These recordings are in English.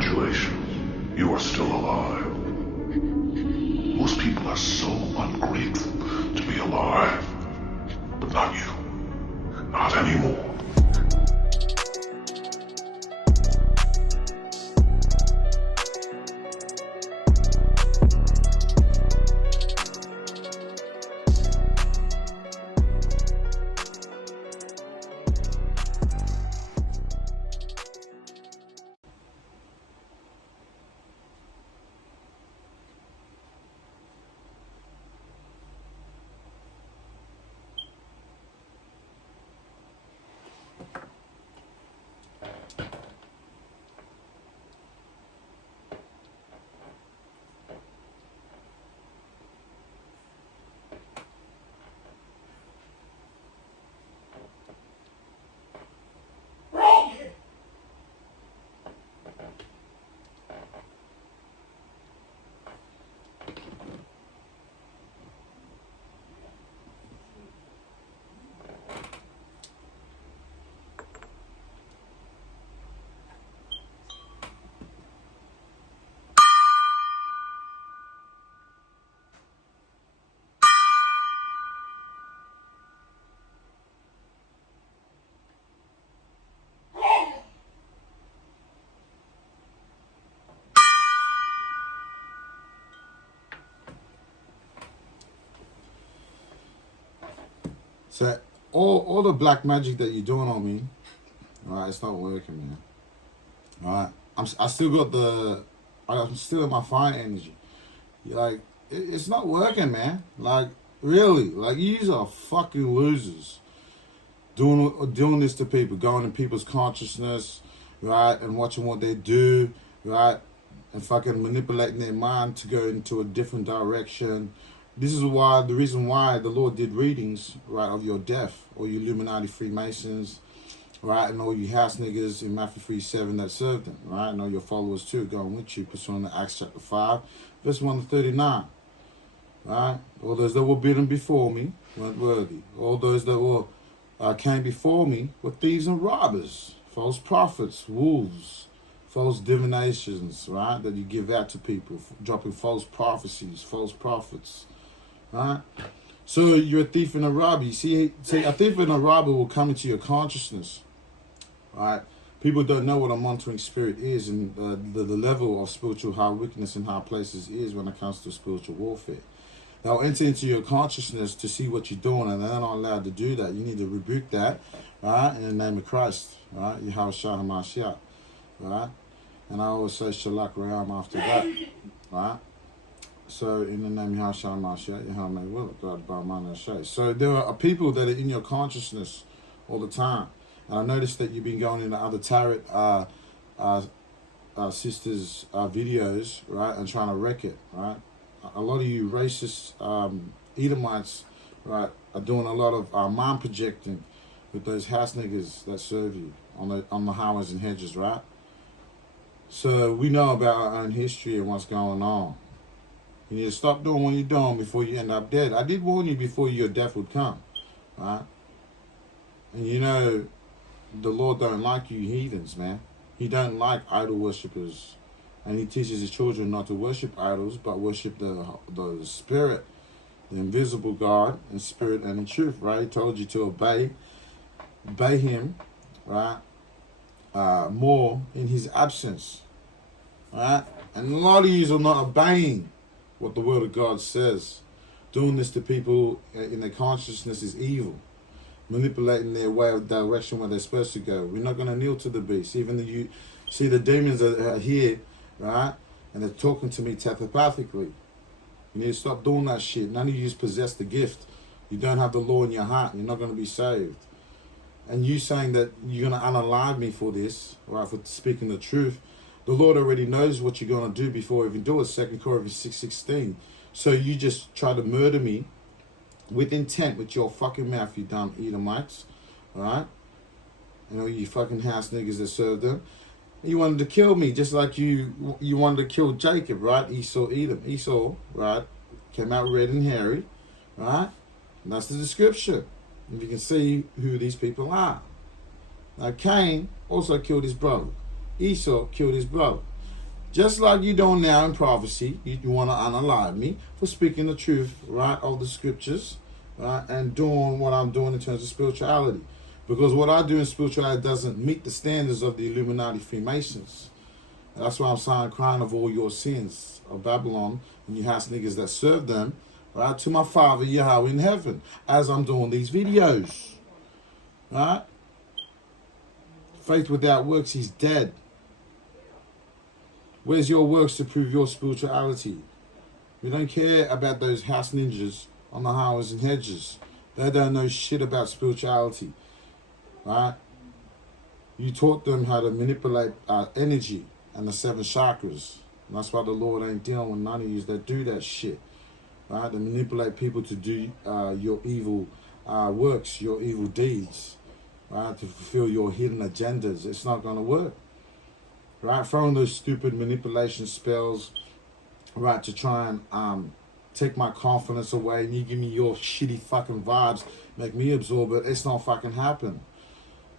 Congratulations, you are still alive. Most people are so ungrateful to be alive. But not you. Not anymore. So all the black magic that you're doing on me, right? It's not working, man. All right, I'm still in my fine energy. Like it's not working, man. Like really, like you are fucking losers. Doing this to people, going in people's consciousness, right, and watching what they do, right, and fucking manipulating their mind to go into a different direction. This is the reason why the Lord did readings, right, of your death, or you Illuminati Freemasons, right, and all you house niggas in Matthew 3:7 that served them, right, and all your followers too, going with you, pursuing the Acts chapter 5, verse 1 to 39, right. All those that were bidden before me weren't worthy. All those that were came before me were thieves and robbers, false prophets, wolves, false divinations, right, that you give out to people, dropping false prophecies, false prophets, right? So you're a thief and a robber. You see, a thief and a robber will come into your consciousness, right? People don't know what a monitoring spirit is, and the level of spiritual high wickedness in high places is when it comes to spiritual warfare. They'll enter into your consciousness to see what you're doing, and they're not allowed to do that. You need to rebuke that, right, in the name of Christ, right? Yahushua HaMashiach, right? And I always say Shalak Ra'am after that, right? So in the name of Yahushua HaMashiach, Yahweh will, God, Barman Hashay. So there are people that are in your consciousness all the time. And I noticed that you've been going into other tarot sisters' videos, right, and trying to wreck it, right? A lot of you racist Edomites, right, are doing a lot of mind projecting with those house niggas that serve you on the highways and hedges, right? So we know about our own history and what's going on. You need to stop doing what you're doing before you end up dead. I did warn you before your death would come, right? And you know, the Lord don't like you heathens, man. He don't like idol worshippers. And he teaches his children not to worship idols, but worship the spirit, the invisible God in spirit and in truth, right? He told you to obey him, right? More in his absence, right? And a lot of you are not obeying what the word of God says. Doing this to people in their consciousness is evil. Manipulating their way of direction where they're supposed to go. We're not going to kneel to the beast. Even though you see the demons that are here, right? And they're talking to me telepathically. You need to stop doing that shit. None of you possess the gift. You don't have the law in your heart. You're not going to be saved. And you saying that you're going to unalive me for this, right, for speaking the truth, the Lord already knows what you're going to do before you even do it. 2 Corinthians 6:16. So you just try to murder me with intent with your fucking mouth, you dumb Edomites, right? You know, you fucking house niggas that serve them. You wanted to kill me just like you wanted to kill Jacob, right? Esau, Edom. Esau, right, came out red and hairy, right? And that's the description. If you can see who these people are. Now, Cain also killed his brother. Esau killed his brother. Just like you don't now in prophecy, you want to unalive me for speaking the truth, right, of the scriptures, right, and doing what I'm doing in terms of spirituality. Because what I do in spirituality doesn't meet the standards of the Illuminati Freemasons. That's why I'm saying, crying of all your sins of Babylon and you house niggas that serve them, right, to my Father Yahweh in heaven, as I'm doing these videos, right? Faith without works, he's dead. Where's your works to prove your spirituality? We don't care about those house ninjas on the highways and hedges. They don't know shit about spirituality, right? You taught them how to manipulate energy and the 7 chakras. And that's why the Lord ain't dealing with none of you that do that shit, right? To manipulate people to do your evil works, your evil deeds, right? To fulfill your hidden agendas. It's not going to work. Right, throwing those stupid manipulation spells, right, to try and take my confidence away, and you give me your shitty fucking vibes, make me absorb it. It's not fucking happen.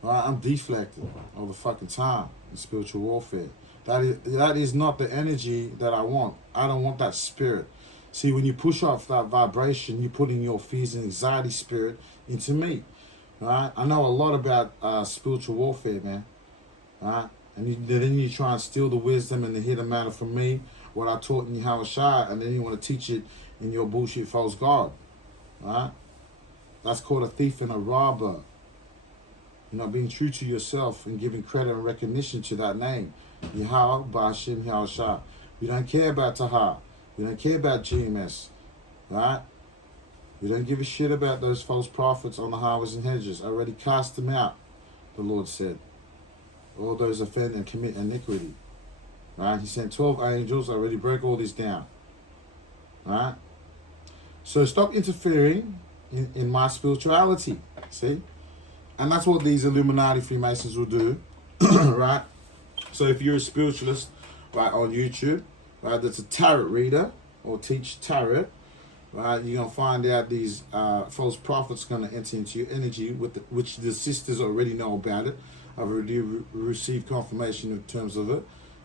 Right, I'm deflected all the fucking time in spiritual warfare. That is not the energy that I want. I don't want that spirit. See, when you push off that vibration, you put in your fears and anxiety spirit into me. Right, I know a lot about spiritual warfare, man. Right. And then you try and steal the wisdom and the hidden matter from me, what I taught in Yahushua, and then you want to teach it in your bullshit false God. Right? That's called a thief and a robber. You're not being true to yourself and giving credit and recognition to that name. Yahweh, Bashim, Yahushua. We don't care about Taha. We don't care about GMS. Right? We don't give a shit about those false prophets on the highways and hedges. I already cast them out, the Lord said. All those offend and commit iniquity. Right? He sent 12 angels. I already broke all this down. Right? So stop interfering in my spirituality. See? And that's what these Illuminati Freemasons will do. Right? So if you're a spiritualist, right, on YouTube, right, that's a tarot reader or teach tarot, right, you're going to find out these false prophets going to enter into your energy, which the sisters already know about it. I've already received confirmation in terms of it.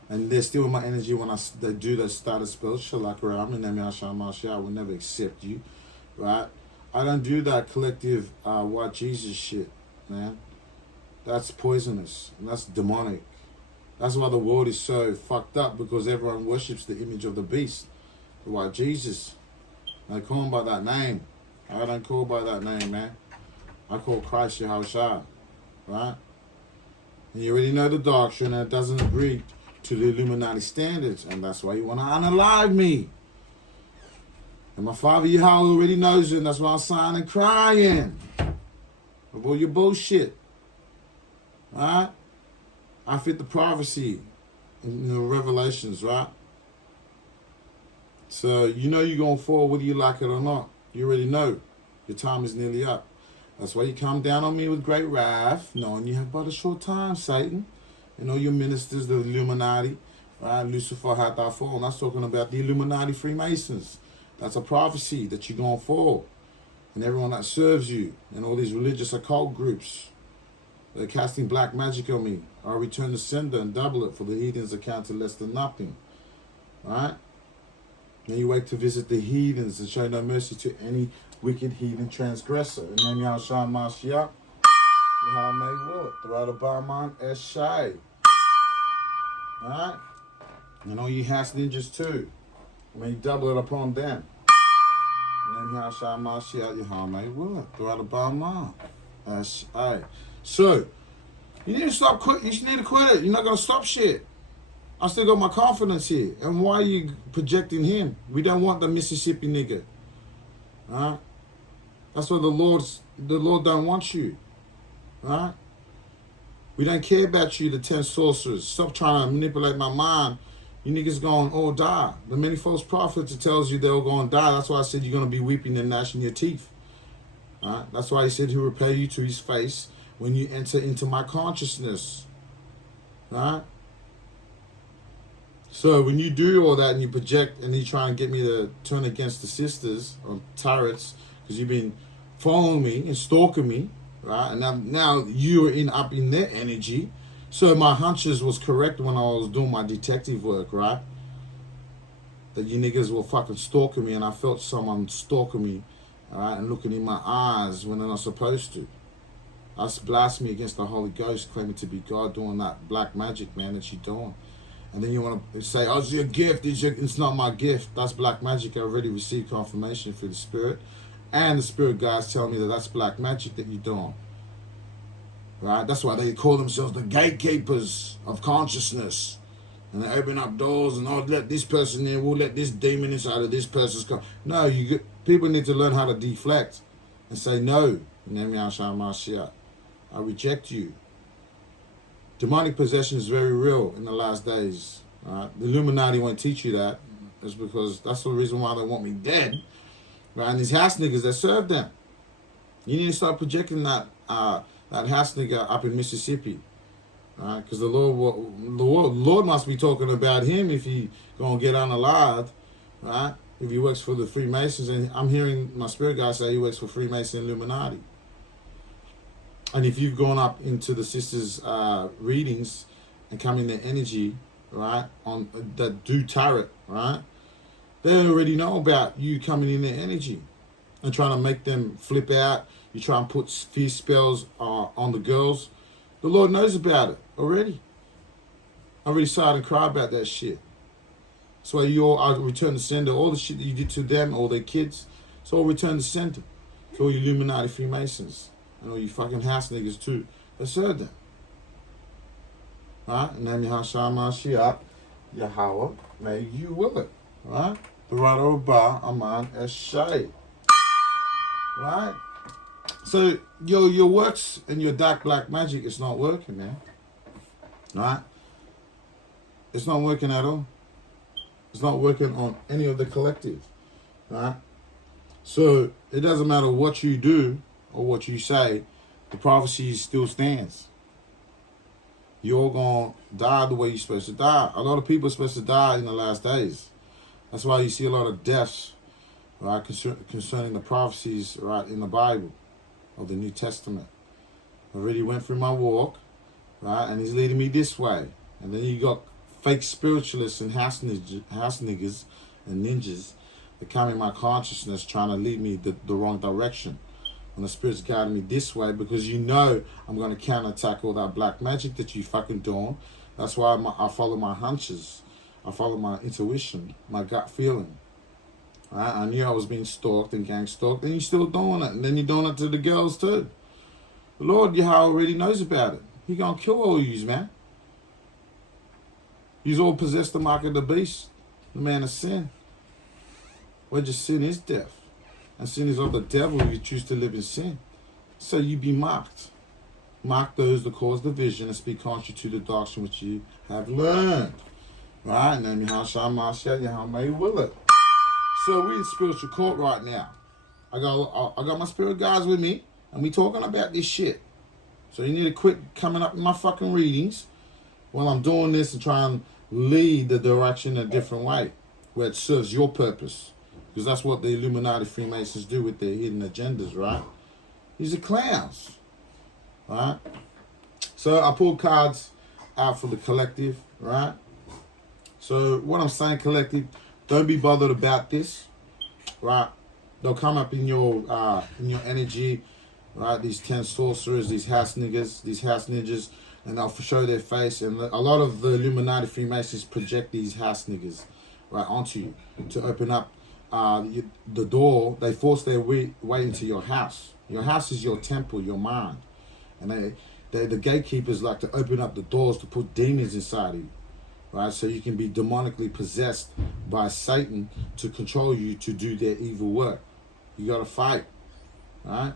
And they're still in my energy when they do those starter spells. Shalakaram and I will never accept you. Right? I don't do that collective white Jesus shit, man. That's poisonous. And that's demonic. That's why the world is so fucked up, because everyone worships the image of the beast, the white Jesus. They call him by that name. I don't call by that name, man. I call Christ Yahushua. Right? And you already know the doctrine, and it doesn't agree to the Illuminati standards, and that's why you want to unalive me. And my Father Yahweh already knows it, and that's why I'm sighing and crying of all your bullshit. Right? I fit the prophecy in the Revelations, right? So you know you're going to fall whether you like it or not. You already know. Your time is nearly up. That's why you come down on me with great wrath, knowing you have but a short time, Satan. And all your ministers, the Illuminati, right? Lucifer had that fall. And that's talking about the Illuminati Freemasons. That's a prophecy that you're going to fall. And everyone that serves you, and all these religious occult groups, they're casting black magic on me. I'll return the sender and double it for the heathens account to less than nothing. Right? Then you wait to visit the heathens and show no mercy to any wicked heathen transgressor. In the name of Yahshua Mashiach, Yahweh will, throughout the Barman Eshai. Alright? And all you house ninjas too. I mean, double it upon them. In the name of Yahshua Mashiach, Yahweh will, throughout the Barman Eshai. So, you need to stop quit. You need to quit it. You're not going to stop shit. I still got my confidence here. And why are you projecting him? We don't want the Mississippi nigga. Alright? That's why the Lord don't want you. Alright? We don't care about you, the 10 sorcerers. Stop trying to manipulate my mind. You niggas going all die. The many false prophets, it tells you they're all going to die. That's why I said you're going to be weeping and gnashing your teeth. Alright? That's why he said he'll repay you to his face when you enter into my consciousness. Alright? So when you do all that and you project and you try and get me to turn against the sisters or turrets, because you've been following me and stalking me, right? And now you're up in their energy. So my hunches was correct when I was doing my detective work, right? That you niggas were fucking stalking me, and I felt someone stalking me, all right, and looking in my eyes when they're not supposed to. That's blasphemy against the Holy Ghost, claiming to be God, doing that black magic, man, that you doing. And then you want to say, oh, it's your gift. It's not my gift. That's black magic. I already received confirmation through the Spirit. And the Spirit guys tell me that that's black magic that you're doing. Right? That's why they call themselves the gatekeepers of consciousness. And they open up doors and, oh, let this person in. We'll let this demon inside of this person's come. No, people need to learn how to deflect and say, no, I reject you. Demonic possession is very real in the last days. Right? The Illuminati won't teach you that. It's because that's the reason why they want me dead. Right? And these house niggas that serve them. You need to start projecting that house nigga up in Mississippi. Right? Because the Lord must be talking about him if he gonna get unalive. Right? If he works for the Freemasons. And I'm hearing my spirit guy say he works for Freemason Illuminati. And if you've gone up into the sisters' readings and come in their energy, right, on that do tarot, right, they already know about you coming in their energy and trying to make them flip out. You try and put fear spells on the girls. The Lord knows about it already. I already started to cry about that shit. That's why I return to sender. All the shit that you did to them, all their kids, it's all return to sender. To all you Illuminati Freemasons. And all you fucking house niggas too. That served them. Right? And then Yahshua Yahweh, may you will it. Right? The right over Aman Eshay. Right? So your works and your dark black magic is not working, man. Right? It's not working at all. It's not working on any of the collective. Right? So it doesn't matter what you do or what you say, the prophecy still stands. You're going to die the way you're supposed to die. A lot of people are supposed to die in the last days. That's why you see a lot of deaths, right, concerning the prophecies, right, in the Bible of the New Testament. I already went through my walk, right, and he's leading me this way. And then you got fake spiritualists and house niggas and ninjas that come in my consciousness trying to lead me the wrong direction. And the Spirit's guiding me this way because you know I'm going to counterattack all that black magic that you fucking doing. That's why I follow my hunches. I follow my intuition, my gut feeling. Right? I knew I was being stalked and gang stalked, and you're still doing it. And then you're doing it to the girls too. The Lord Yahweh already knows about it. He going to kill all yous, man. Yous all possess the mark of the beast, the man of sin. Wages sin is death. And sin is of the devil if you choose to live in sin. So you be marked. Mark those that cause division and speak contrary to the doctrine which you have learned. Right? And then Yahweh will it. So we're in spiritual court right now. I got my spirit guys with me, and we talking about this shit. So you need to quit coming up in my fucking readings while I'm doing this and try and lead the direction a different way, where it serves your purpose. Because that's what the Illuminati Freemasons do with their hidden agendas, right? These are clowns, right? So I pulled cards out for the collective, right? So what I'm saying, collective, don't be bothered about this, right? They'll come up in your energy, right? These 10 sorcerers, these house niggas, these house ninjas, and they'll show their face. And a lot of the Illuminati Freemasons project these house niggas, right, onto you to open up the door. They force their way into your house. Your house is your temple, your mind. And the gatekeepers like to open up the doors to put demons inside of you. Right? So you can be demonically possessed by Satan to control you to do their evil work. You got to fight. Right?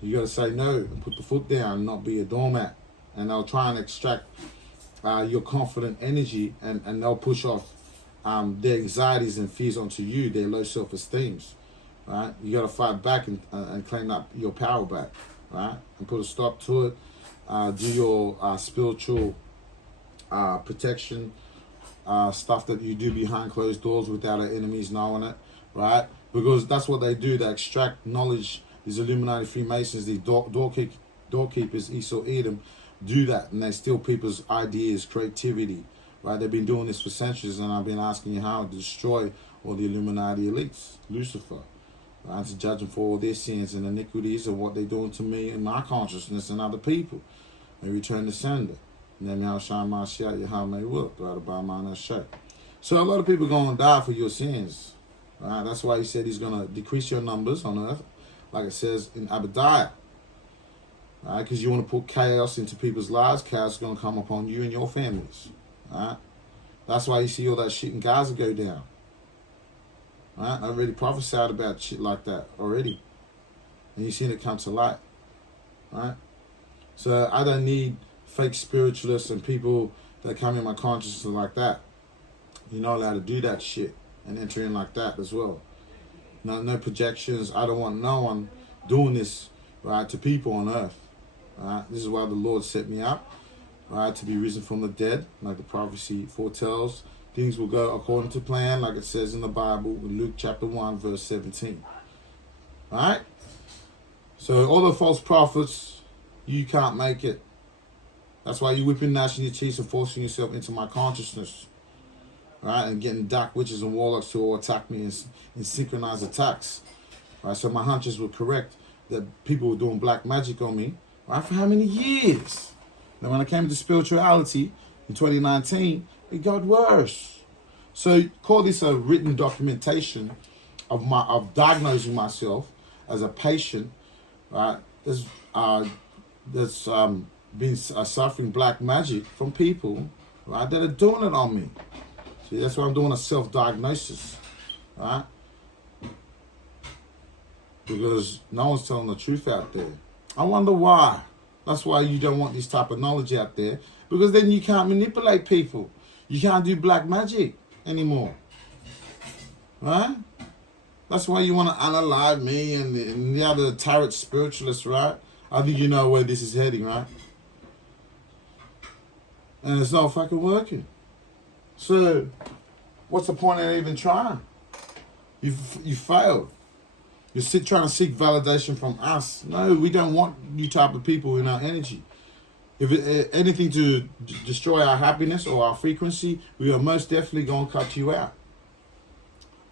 You got to say no and put the foot down and not be a doormat. And they'll try and extract your confident energy and they'll push off their anxieties and fears onto you, their low self-esteems, right? You got to fight back and claim up your power back, right? And put a stop to it. Do your spiritual protection stuff that you do behind closed doors without our enemies knowing it, right? Because that's what they do. They extract knowledge. These Illuminati Freemasons, these doorkeepers, Esau, Edom, do that, and they steal people's ideas, creativity, right? They've been doing this for centuries, and I've been asking you how to destroy all the Illuminati elites, Lucifer, right? To judge them for all their sins and iniquities and what they're doing to me and my consciousness and other people, and return the sender. And then now shine my shot, you how may will, right about my shot. So a lot of people are going to die for your sins, right? That's why he said he's going to decrease your numbers on earth, like it says in Abadiah. Right, because you want to put chaos into people's lives, chaos is going to come upon you and your families. Right? That's why you see all that shit in Gaza go down. Right? I already prophesied about shit like that already. And you've seen it come to light. Right? So I don't need fake spiritualists and people that come in my consciousness like that. You're not allowed to do that shit and enter in like that as well. No projections. I don't want no one doing this, right, to people on earth. Right? This is why the Lord set me up, right, to be risen from the dead, like the prophecy foretells. Things will go according to plan, like it says in the Bible, in Luke chapter 1, verse 17. Right? So all the false prophets, you can't make it. That's why you're whipping, gnashing your teeth and forcing yourself into my consciousness. Right? And getting dark witches and warlocks to all attack me in synchronized attacks. Right? So my hunches were correct that people were doing black magic on me. Right, for how many years? Then when I came to spirituality in 2019, it got worse. So call this a written documentation of diagnosing myself as a patient, right? That's been suffering black magic from people, right, that are doing it on me. See, that's why I'm doing a self-diagnosis, right? Because no one's telling the truth out there. I wonder why. That's why you don't want this type of knowledge out there. Because then you can't manipulate people. You can't do black magic anymore. Right? That's why you want to unalive me and the other tarot spiritualists, right? I think you know where this is heading, right? And it's not fucking working. So, what's the point of even trying? You failed. You're trying to seek validation from us. No, we don't want you type of people in our energy. If anything to destroy our happiness or our frequency, we are most definitely going to cut you out.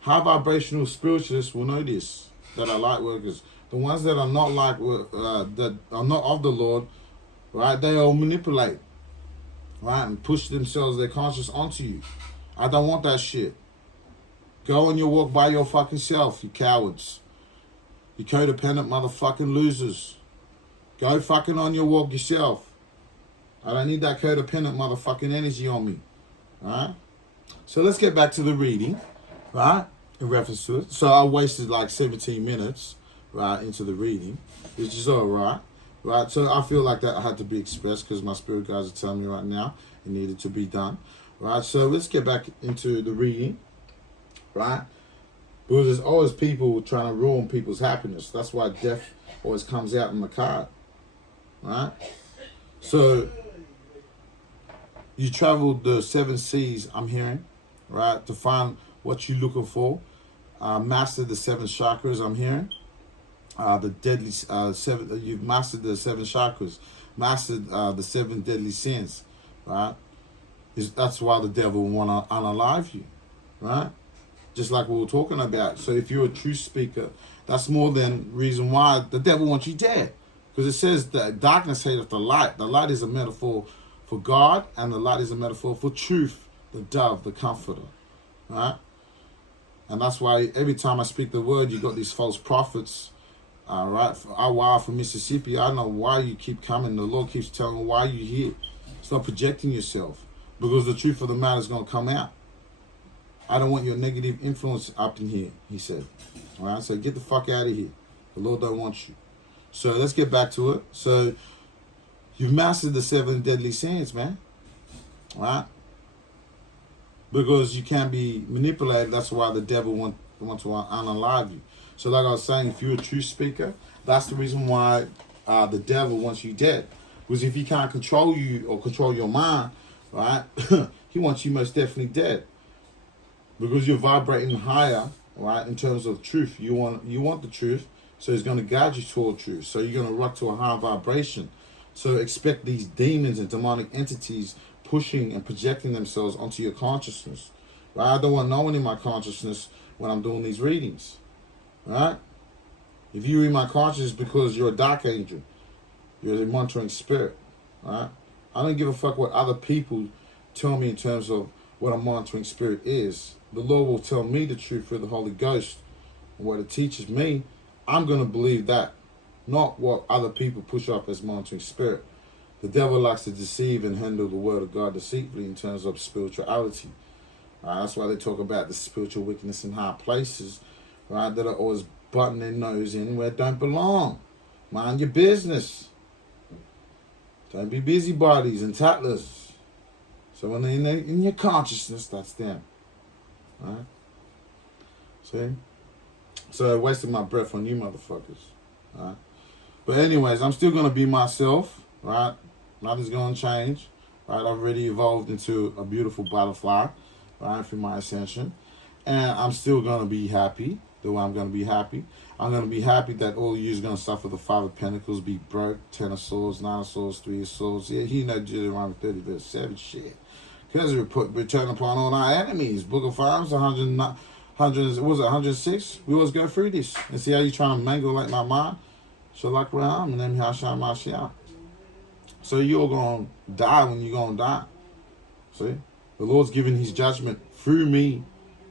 High vibrational spiritualists will know this, that are light workers. The ones that are not that are not of the Lord, right? They all manipulate, right, and push themselves, their conscience onto you. I don't want that shit. Go on your walk by your fucking self, you cowards. You codependent motherfucking losers. Go fucking on your walk yourself. I don't need that codependent motherfucking energy on me. Alright? So let's get back to the reading. Right? In reference to it. So I wasted like 17 minutes, right, into the reading. Which is alright. Right? So I feel like that had to be expressed because my spirit guides are telling me right now it needed to be done. Right? So let's get back into the reading. Right? Because there's always people trying to ruin people's happiness. That's why death always comes out in the card. Right? So, you traveled the 7 seas, I'm hearing, right, to find what you're looking for. Mastered the 7 chakras, I'm hearing. The deadly, you've mastered the 7 chakras. Mastered the 7 deadly sins, right? That's why the devil will want to unalive you, right? Just like we were talking about. So if you're a true speaker, that's more than reason why the devil wants you dead. Because it says that darkness hateth the light. The light is a metaphor for God, and the light is a metaphor for truth, the dove, the comforter. Right? And that's why every time I speak the word, you got these false prophets. Right? From Mississippi, I don't know why you keep coming. The Lord keeps telling me why you're here. Stop projecting yourself. Because the truth of the matter is going to come out. I don't want your negative influence up in here, he said. All right, so get the fuck out of here. The Lord don't want you. So let's get back to it. So you've mastered the 7 deadly sins, man. All right? Because you can't be manipulated. That's why the devil wants to unalive you. So like I was saying, if you're a true speaker, that's the reason why the devil wants you dead. Because if he can't control you or control your mind, right, he wants you most definitely dead. Because you're vibrating higher, right, in terms of truth. You want the truth, so he's going to guide you toward truth. So you're going to rock to a higher vibration. So expect these demons and demonic entities pushing and projecting themselves onto your consciousness. Right? I don't want no one in my consciousness when I'm doing these readings. Right? If you read my consciousness because you're a dark angel, you're a monitoring spirit. Right? I don't give a fuck what other people tell me in terms of what a monitoring spirit is. The Lord will tell me the truth through the Holy Ghost. And what it teaches me, I'm going to believe that. Not what other people push up as monitoring spirit. The devil likes to deceive and handle the word of God deceitfully in terms of spirituality. That's why they talk about the spiritual wickedness in high places, right? That are always butting their nose in where it don't belong. Mind your business. Don't be busybodies and tattlers. So when they're in your consciousness, that's them. Right? See? So I wasted my breath on you motherfuckers. Right? But anyways, I'm still going to be myself. Right? Nothing's going to change. Right? I've already evolved into a beautiful butterfly. Right? Through my ascension. And I'm still going to be happy. The way I'm going to be happy. I'm going to be happy that all of you is going to suffer the 5 of Pentacles, be broke, 10 of Swords, 9 of Swords, 3 of Swords. Yeah, he knows Deuteronomy 30 verse 7 shit. Because return upon all our enemies. Book of Psalms, 106. We always go through this and see how you trying to mangle like my mind. Shalak Ram and then Hasham Mashiach. So you're going to die when you're going to die. See? The Lord's giving his judgment through me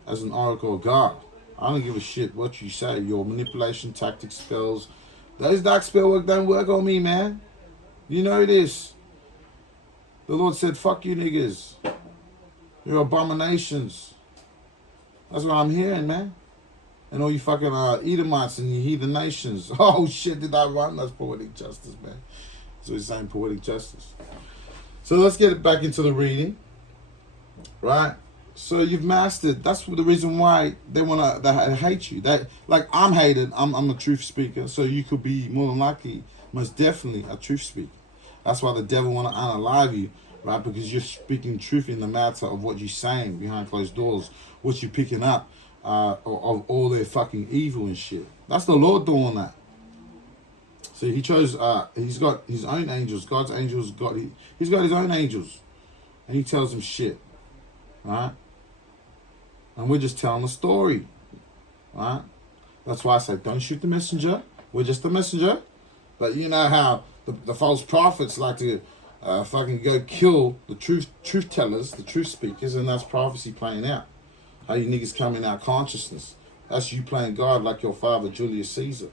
as an oracle of God. I don't give a shit what you say. Your manipulation, tactics, spells. Those dark spell work don't work on me, man. You know this. The Lord said, fuck you niggas. You're abominations. That's what I'm hearing, man. And all you fucking Edomites and you heathen nations. Oh shit, did I run? That's poetic justice, man. So he's saying poetic justice. So let's get it back into the reading. Right? So you've mastered. That's the reason why they hate you. Like I'm hated. I'm a truth speaker. So you could be more than likely, most definitely a truth speaker. That's why the devil want to unalive you, right? Because you're speaking truth in the matter of what you're saying behind closed doors, what you're picking up of all their fucking evil and shit. That's the Lord doing that. So he chose. He's got his own angels. God's angels he's got his own angels, and he tells them shit, right? And we're just telling the story, right? That's why I say, don't shoot the messenger. We're just the messenger. But you know how the false prophets like to fucking go kill the truth tellers, the truth speakers, and that's prophecy playing out. How you niggas come in our consciousness. That's you playing God like your father, Julius Caesar.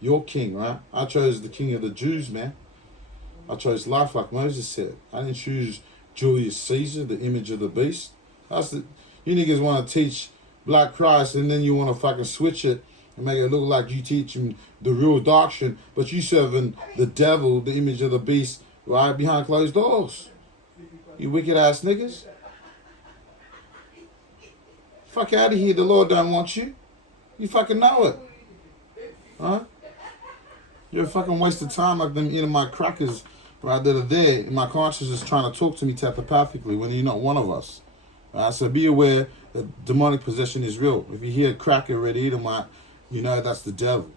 Your king, right? I chose the king of the Jews, man. I chose life like Moses said. I didn't choose Julius Caesar, the image of the beast. You niggas want to teach Black Christ and then you want to fucking switch it and make it look like you teaching the real doctrine, but you serving the devil, the image of the beast, right behind closed doors. You wicked ass niggas. Fuck out of here. The Lord don't want you. You fucking know it. Huh? You're a fucking waste of time like them eating my crackers, right, that are there in my consciousness trying to talk to me telepathically when you're not one of us. So be aware that demonic possession is real. If you hear a cracker ready Edomite, you know that's the devil.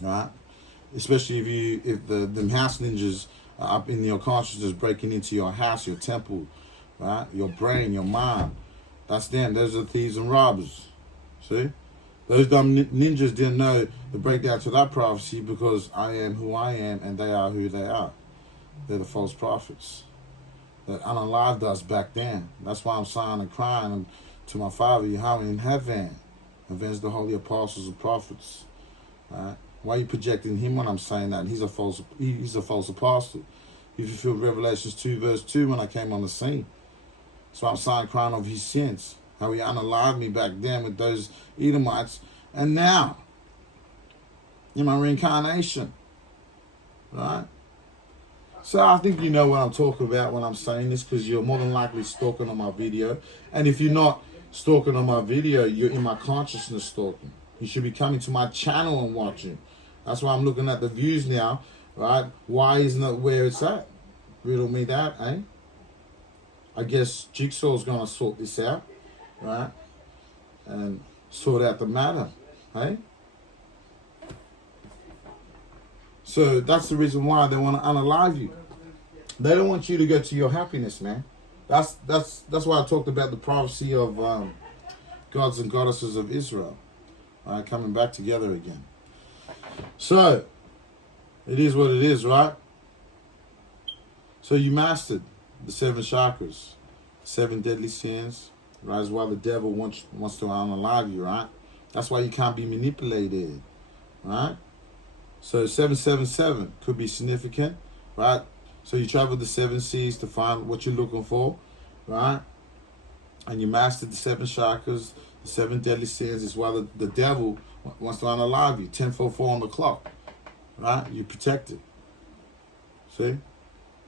Right? Especially if them house ninjas are up in your consciousness breaking into your house, your temple, right? Your brain, your mind. That's them. Those are the thieves and robbers. See? Those dumb ninjas didn't know the breakdown to that prophecy because I am who I am and they are who they are. They're the false prophets that unalived us back then. That's why I'm sighing and crying to my Father, Yahweh in heaven. Avenge the holy apostles and prophets. Right? Why are you projecting him when I'm saying that? He's a false apostle. If you feel Revelations 2 verse 2 when I came on the scene. So I'm sighing crying over his sins. How he unalived me back then with those Edomites. And now, in my reincarnation. Right? So I think you know what I'm talking about when I'm saying this because you're more than likely stalking on my video. And if you're not stalking on my video, you're in my consciousness stalking. You should be coming to my channel and watching. That's why I'm looking at the views now, right? Why isn't it where it's at? Riddle me that, eh? I guess Jigsaw's going to sort this out, right? And sort out the matter, eh? So that's the reason why they want to unalive you. They don't want you to go to your happiness, man. That's why I talked about the prophecy of gods and goddesses of Israel coming back together again. So it is what it is, right? So you mastered the 7 chakras, 7 deadly sins, right? As well, the devil wants to unalive you, right? That's why you can't be manipulated, right? So 777 could be significant, right? So you travel the 7 seas to find what you're looking for, right? And you mastered the 7 chakras, the 7 deadly sins, as well. The devil wants to unalive you. 10:44 on the clock, right? You protected. See?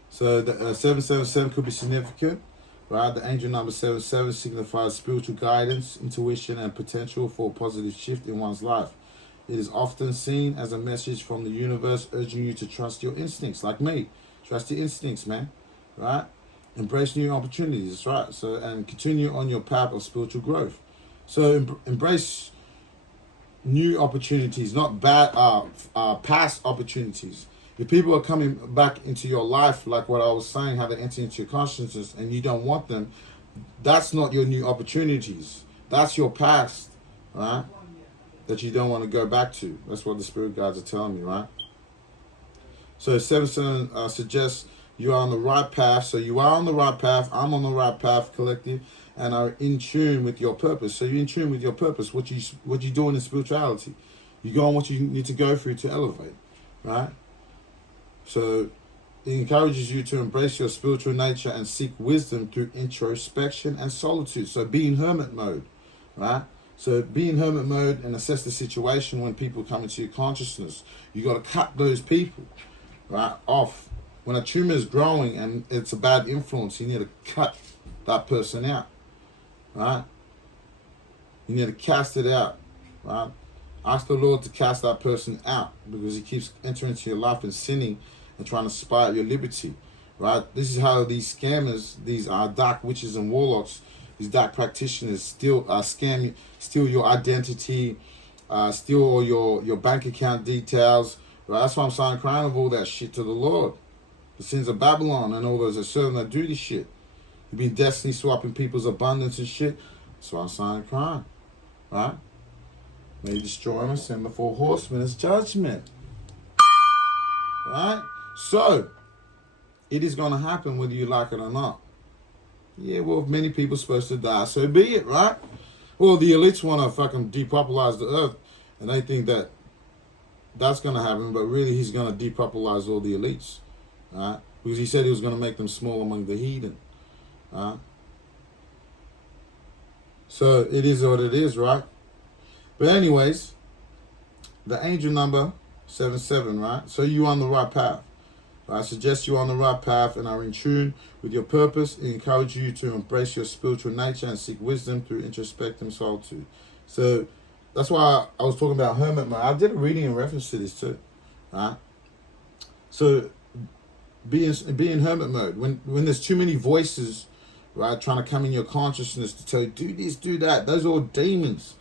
So the 777 could be significant, right? The angel number 77 signifies spiritual guidance, intuition, and potential for a positive shift in one's life. It is often seen as a message from the universe urging you to trust your instincts, like me. Trust your instincts, man, right? Embrace new opportunities, right? So, and continue on your path of spiritual growth. So embrace new opportunities, not bad, past opportunities. If people are coming back into your life, like what I was saying, how they enter into your consciousness and you don't want them, that's not your new opportunities. That's your past, right? That you don't want to go back to. That's what the spirit guides are telling me, right? So 77 suggests you are on the right path. So you are on the right path. I'm on the right path, collective, and are in tune with your purpose. So you're in tune with your purpose. What you doing in spirituality? You go on what you need to go through to elevate, right? So it encourages you to embrace your spiritual nature and seek wisdom through introspection and solitude. So be in hermit mode, right? So be in hermit mode and assess the situation when people come into your consciousness. You got to cut those people, right, off. When a tumor is growing and it's a bad influence, you need to cut that person out, right? You need to cast it out, right? Ask the Lord to cast that person out because he keeps entering into your life and sinning and trying to spy at your liberty, right? This is how these scammers, these dark witches and warlocks, these dark practitioners steal your identity, steal all your bank account details, right? That's why I'm signing crying of all that shit to the Lord. The sins of Babylon and all those that serve that do this shit. You've been destiny swapping people's abundance and shit. That's why I'm signing crying, right? May you destroy them and send the 4 horsemen as judgment, right? So, it is going to happen whether you like it or not. Yeah, well, if many people are supposed to die, so be it, right? Well, the elites want to fucking depopularize the earth, and they think that that's going to happen, but really he's going to depopularize all the elites, right? Because he said he was going to make them small among the heathen, right? So, it is what it is, right? But anyways, the angel number 77, right? So you're on the right path. I suggest you're on the right path and are in tune with your purpose and encourage you to embrace your spiritual nature and seek wisdom through introspective solitude. So that's why I was talking about hermit mode. I did a reading in reference to this too, right? So be in hermit mode. When there's too many voices, right, trying to come in your consciousness to tell you, do this, do that. Those are all demons,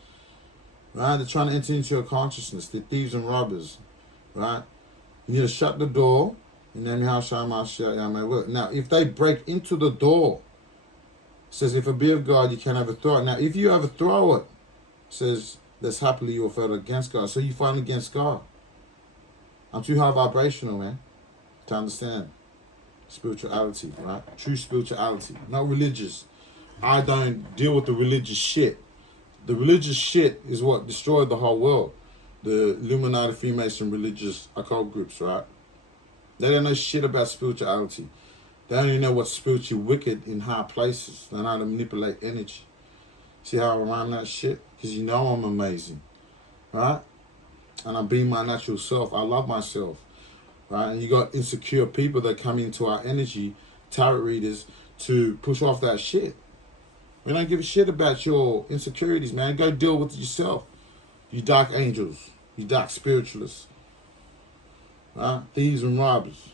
right? They're trying to enter into your consciousness. They're thieves and robbers, right? You need to shut the door. Now, if they break into the door, it says, if it be of God, you can overthrow it. Now, if you overthrow it, it says, that's happily you will fight against God. So you fight against God. I'm too high vibrational, man, to understand spirituality, right? True spirituality, not religious. I don't deal with the religious shit. The religious shit is what destroyed the whole world. The Illuminati, Freemason, religious occult groups, right? They don't know shit about spirituality. They don't even know what's spiritually wicked in high places. They know how to manipulate energy. See how I rhyme that shit? Because you know I'm amazing, right? And I'm being my natural self. I love myself, right? And you got insecure people that come into our energy, tarot readers, to push off that shit. We don't give a shit about your insecurities, man. Go deal with it yourself. You dark angels. You dark spiritualists. Right? Thieves and robbers.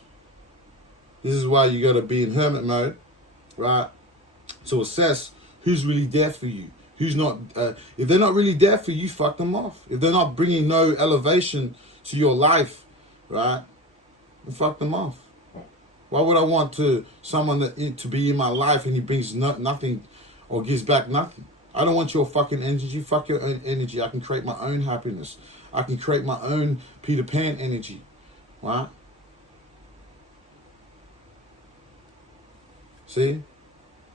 This is why you got to be in hermit mode, right? To assess who's really there for you. Who's not. If they're not really there for you, fuck them off. If they're not bringing no elevation to your life, right? and fuck them off. Why would I want someone to be in my life and he brings nothing or gives back nothing? I don't want your fucking energy. Fuck your own energy. I can create my own happiness. I can create my own Peter Pan energy. Right? See?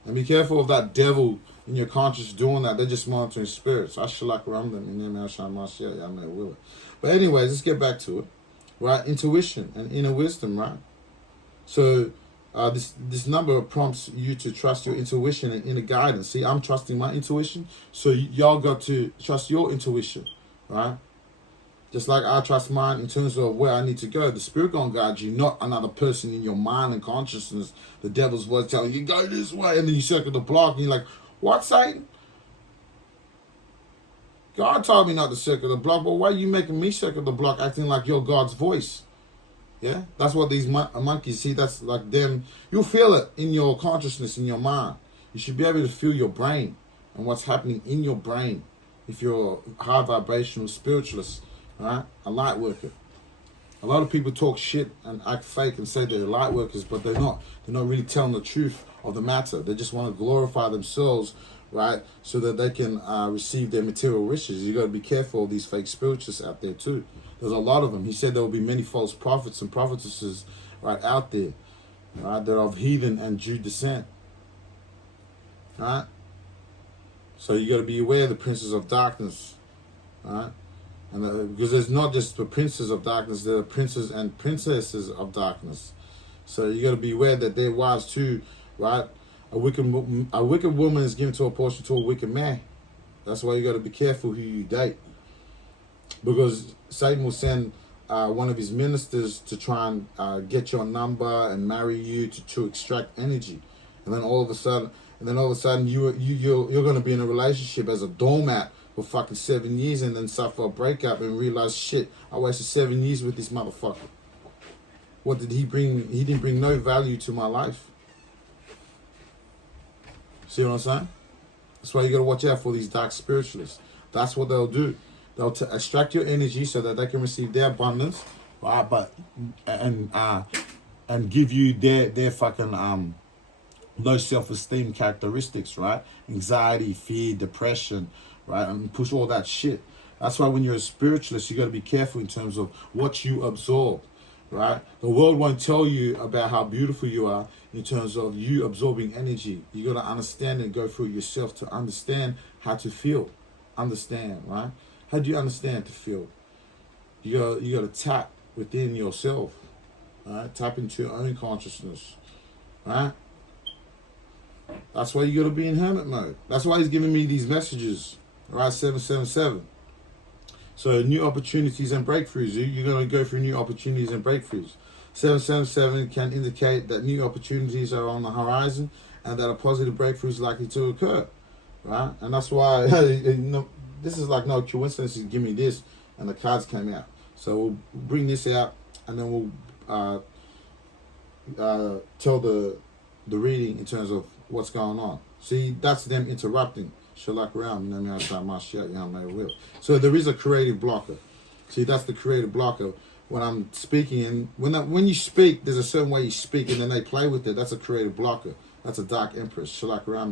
And be careful of that devil in your conscious doing that. They're just monitoring spirits. I shall like around them in their I may will it. But anyways, let's get back to it. Right? Intuition and inner wisdom, right? So this number prompts you to trust your intuition and inner guidance. See, I'm trusting my intuition, so y'all got to trust your intuition, right? Just like I trust mine in terms of where I need to go. The spirit gonna guide you, not another person in your mind and consciousness. The devil's voice telling you, go this way, and then you circle the block, and you're like, what, Satan? God told me not to circle the block, but why are you making me circle the block acting like you're God's voice? Yeah, that's what these monkeys see. That's like them. You'll feel it in your consciousness, in your mind. You should be able to feel your brain and what's happening in your brain if you're a high vibrational spiritualist, right? A light worker. A lot of people talk shit and act fake and say they're light workers, but they're not. They're not really telling the truth of the matter. They just want to glorify themselves, right? So that they can receive their material riches. You got to be careful of these fake spiritualists out there too. There's a lot of them. He said there will be many false prophets and prophetesses right out there, right? They're of heathen and Jew descent, right? So you got to be aware of the princes of darkness, right? And because there's not just the princes of darkness, there are princes and princesses of darkness. So you got to be aware that their wives too, right? A wicked woman is given to a portion to a wicked man. That's why you got to be careful who you date. Because Satan will send one of his ministers to try and get your number and marry you to extract energy, and then all of a sudden, you're going to be in a relationship as a doormat for fucking 7 years, and then suffer a breakup and realize, shit, I wasted 7 years with this motherfucker. What did he bring? He didn't bring no value to my life. See what I'm saying? That's why you got to watch out for these dark spiritualists. That's what they'll do. They'll extract your energy so that they can receive their abundance, right? But and give you their fucking low self-esteem characteristics, right? Anxiety, fear, depression, right? And push all that shit. That's why when you're a spiritualist, you got to be careful in terms of what you absorb, right? The world won't tell you about how beautiful you are in terms of you absorbing energy. You got to understand and go through it yourself to understand how to feel. Understand, right? How do you understand to feel? You got to tap within yourself, right? Tap into your own consciousness, right? That's why you got to be in hermit mode. That's why he's giving me these messages, right? 777. So new opportunities and breakthroughs. You're going to go through new opportunities and breakthroughs. 777 can indicate that new opportunities are on the horizon and that a positive breakthrough is likely to occur, right? And that's why this is like no coincidence. You give me this, and the cards came out. So we'll bring this out, and then we'll tell the reading in terms of what's going on. See, that's them interrupting. Shalak around, so there is a creative blocker. See, that's the creative blocker. When I'm speaking, and when you speak, there's a certain way you speak, and then they play with it. That's a creative blocker. That's a dark empress. Shalak around,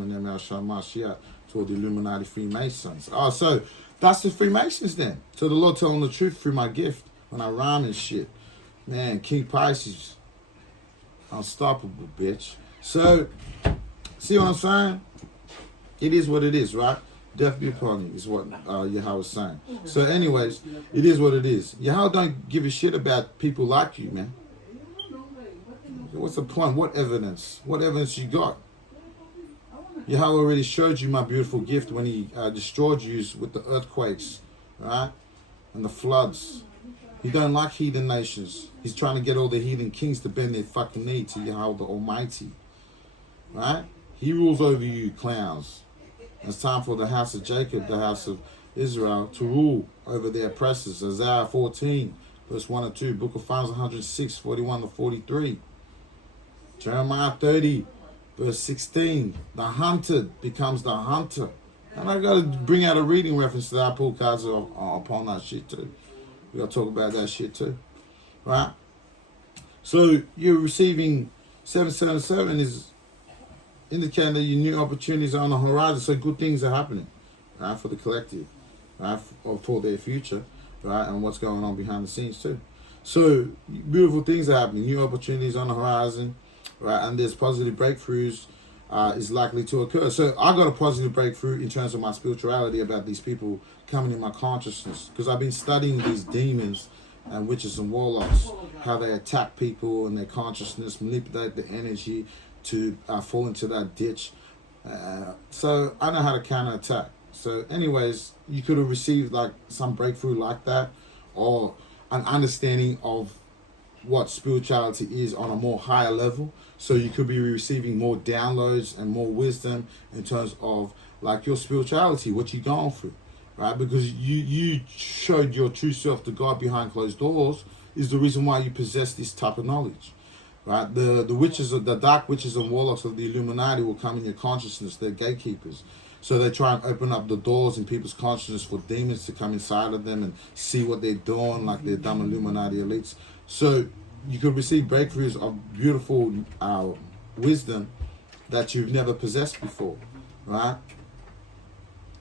toward the Illuminati Freemasons. Oh, so that's the Freemasons then. So the Lord telling the truth through my gift when I rhyme and shit. Man, King Pisces, unstoppable, bitch. So, see what I'm saying? It is what it is, right? Death be upon you, is what Yahweh was saying. So anyways, it is what it is. Yahweh don't give a shit about people like you, man. What's the point? What evidence? What evidence you got? Yahweh already showed you my beautiful gift when he destroyed you with the earthquakes, right? And the floods. He don't like heathen nations. He's trying to get all the heathen kings to bend their fucking knee to Yahweh the Almighty, right? He rules over you clowns. It's time for the house of Jacob, the house of Israel, to rule over their oppressors. Isaiah 14, verse 1 and 2. Book of Psalms 106, 41 to 43. Jeremiah 30, verse 16. The hunted becomes the hunter. And I got to bring out a reading reference to that. I pull cards upon that shit too. We got to talk about that shit too. Right? So you're receiving 777 is indicating that your new opportunities are on the horizon. So good things are happening, right, for the collective, right, for their future, right, and what's going on behind the scenes too. So beautiful things are happening, new opportunities on the horizon, right, and there's positive breakthroughs is likely to occur. So I got a positive breakthrough in terms of my spirituality about these people coming in my consciousness, because I've been studying these demons and witches and warlocks, how they attack people and their consciousness, manipulate the energy to fall into that ditch. So I know how to counterattack. So anyways, you could have received like some breakthrough like that, or an understanding of what spirituality is on a more higher level. So you could be receiving more downloads and more wisdom in terms of like your spirituality, what you're going through, right? Because you showed your true self to God behind closed doors is the reason why you possess this type of knowledge, right? The witches, the dark witches and warlocks of the Illuminati will come in your consciousness. They're gatekeepers. So they try and open up the doors in people's consciousness for demons to come inside of them and see what they're doing, like they're dumb Illuminati elites. So you could receive breakthroughs of beautiful wisdom that you've never possessed before, right?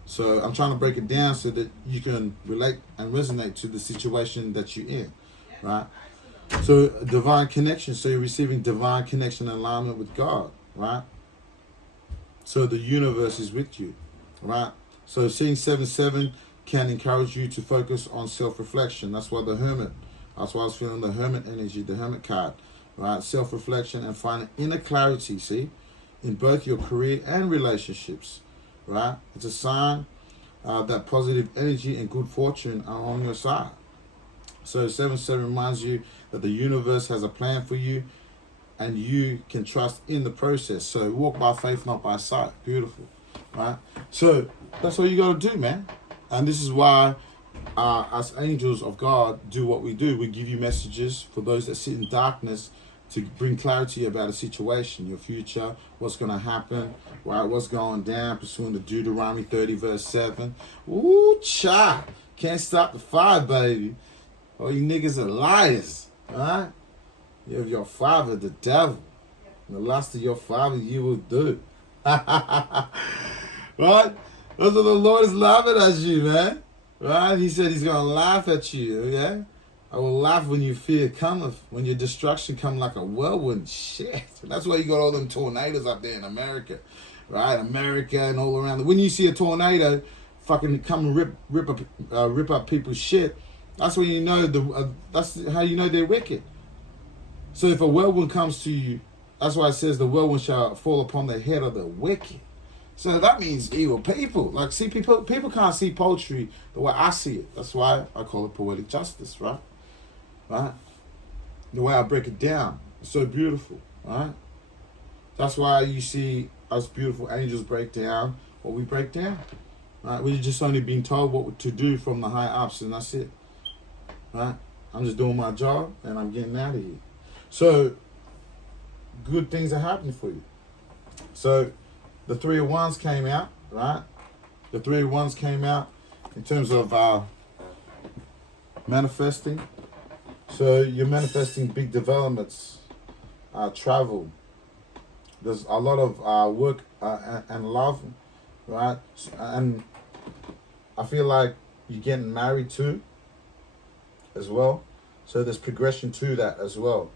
So I'm trying to break it down so that you can relate and resonate to the situation that you're in, right? So divine connection. So you're receiving divine connection and alignment with God, right? So the universe is with you, right? So seeing 7-7 can encourage you to focus on self-reflection. That's why the hermit. That's why I was feeling the hermit energy, the hermit card, right? Self-reflection and finding inner clarity, see, in both your career and relationships, right? It's a sign that positive energy and good fortune are on your side. So 7-7 reminds you that the universe has a plan for you and you can trust in the process. So walk by faith, not by sight. Beautiful, right? So that's what you got to do, man. And this is why as angels of God do what we do. We give you messages for those that sit in darkness to bring clarity about a situation, your future, what's going to happen, right? What's going down, pursuing the Deuteronomy 30 verse 7. Ooh, cha! Can't stop the fire, baby. All you niggas are liars, right? You have your father, the devil. And the lust of your father you will do. Right? That's what the Lord is laughing at you, man. Right? He said he's going to laugh at you, yeah? I will laugh when your fear cometh, when your destruction come like a whirlwind. Shit. That's why you got all them tornadoes up there in America, right? America and all around. When you see a tornado fucking come and rip up people's shit, that's when you know that's how you know they're wicked. So if a whirlwind comes to you, that's why it says the whirlwind shall fall upon the head of the wicked. So that means evil people. Like, see, people can't see poetry the way I see it. That's why I call it poetic justice, right? Right? The way I break it down. It's so beautiful, right? That's why you see us beautiful angels break down what we break down. Right? We're just only being told what to do from the high ups, and that's it. Right? I'm just doing my job and I'm getting out of here. So good things are happening for you. So the 3 of Wands came out, right? The 3 of Wands came out in terms of manifesting. So you're manifesting big developments, travel. There's a lot of work and love, right? And I feel like you're getting married too, as well. So there's progression to that as well.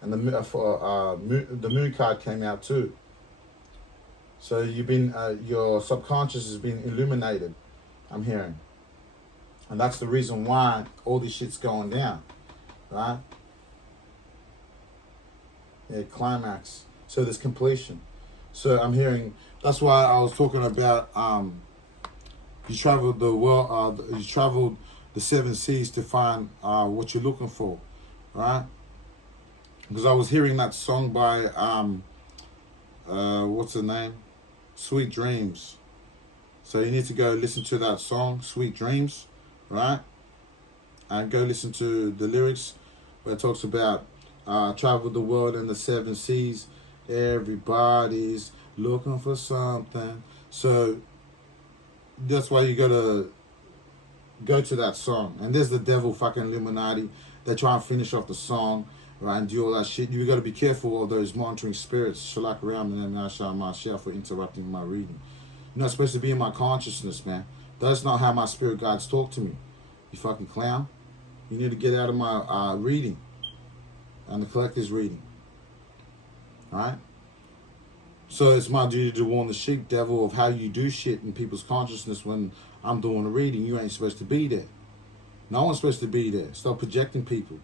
And the moon card came out too. So you've been, your subconscious has been illuminated, I'm hearing. And that's the reason why all this shit's going down, right? Yeah, climax. So there's completion. So I'm hearing, that's why I was talking about, you traveled the world, you traveled the 7 seas to find what you're looking for, right? Because I was hearing that song by, what's the name? Sweet Dreams. So you need to go listen to that song, Sweet Dreams, right? And go listen to the lyrics where it talks about travel the world and the 7 seas. Everybody's looking for something. So that's why you gotta go to that song. And there's the devil fucking Illuminati. They try and finish off the song right, and do all that shit, you got to be careful of those monitoring spirits, shalak around and then shall for interrupting my reading. You're not supposed to be in my consciousness, man. That's not how my spirit guides talk to me. You fucking clown. You need to get out of my reading and the collector's reading. Alright? So it's my duty to warn the sheep devil of how you do shit in people's consciousness when I'm doing a reading. You ain't supposed to be there. No one's supposed to be there. Stop projecting people.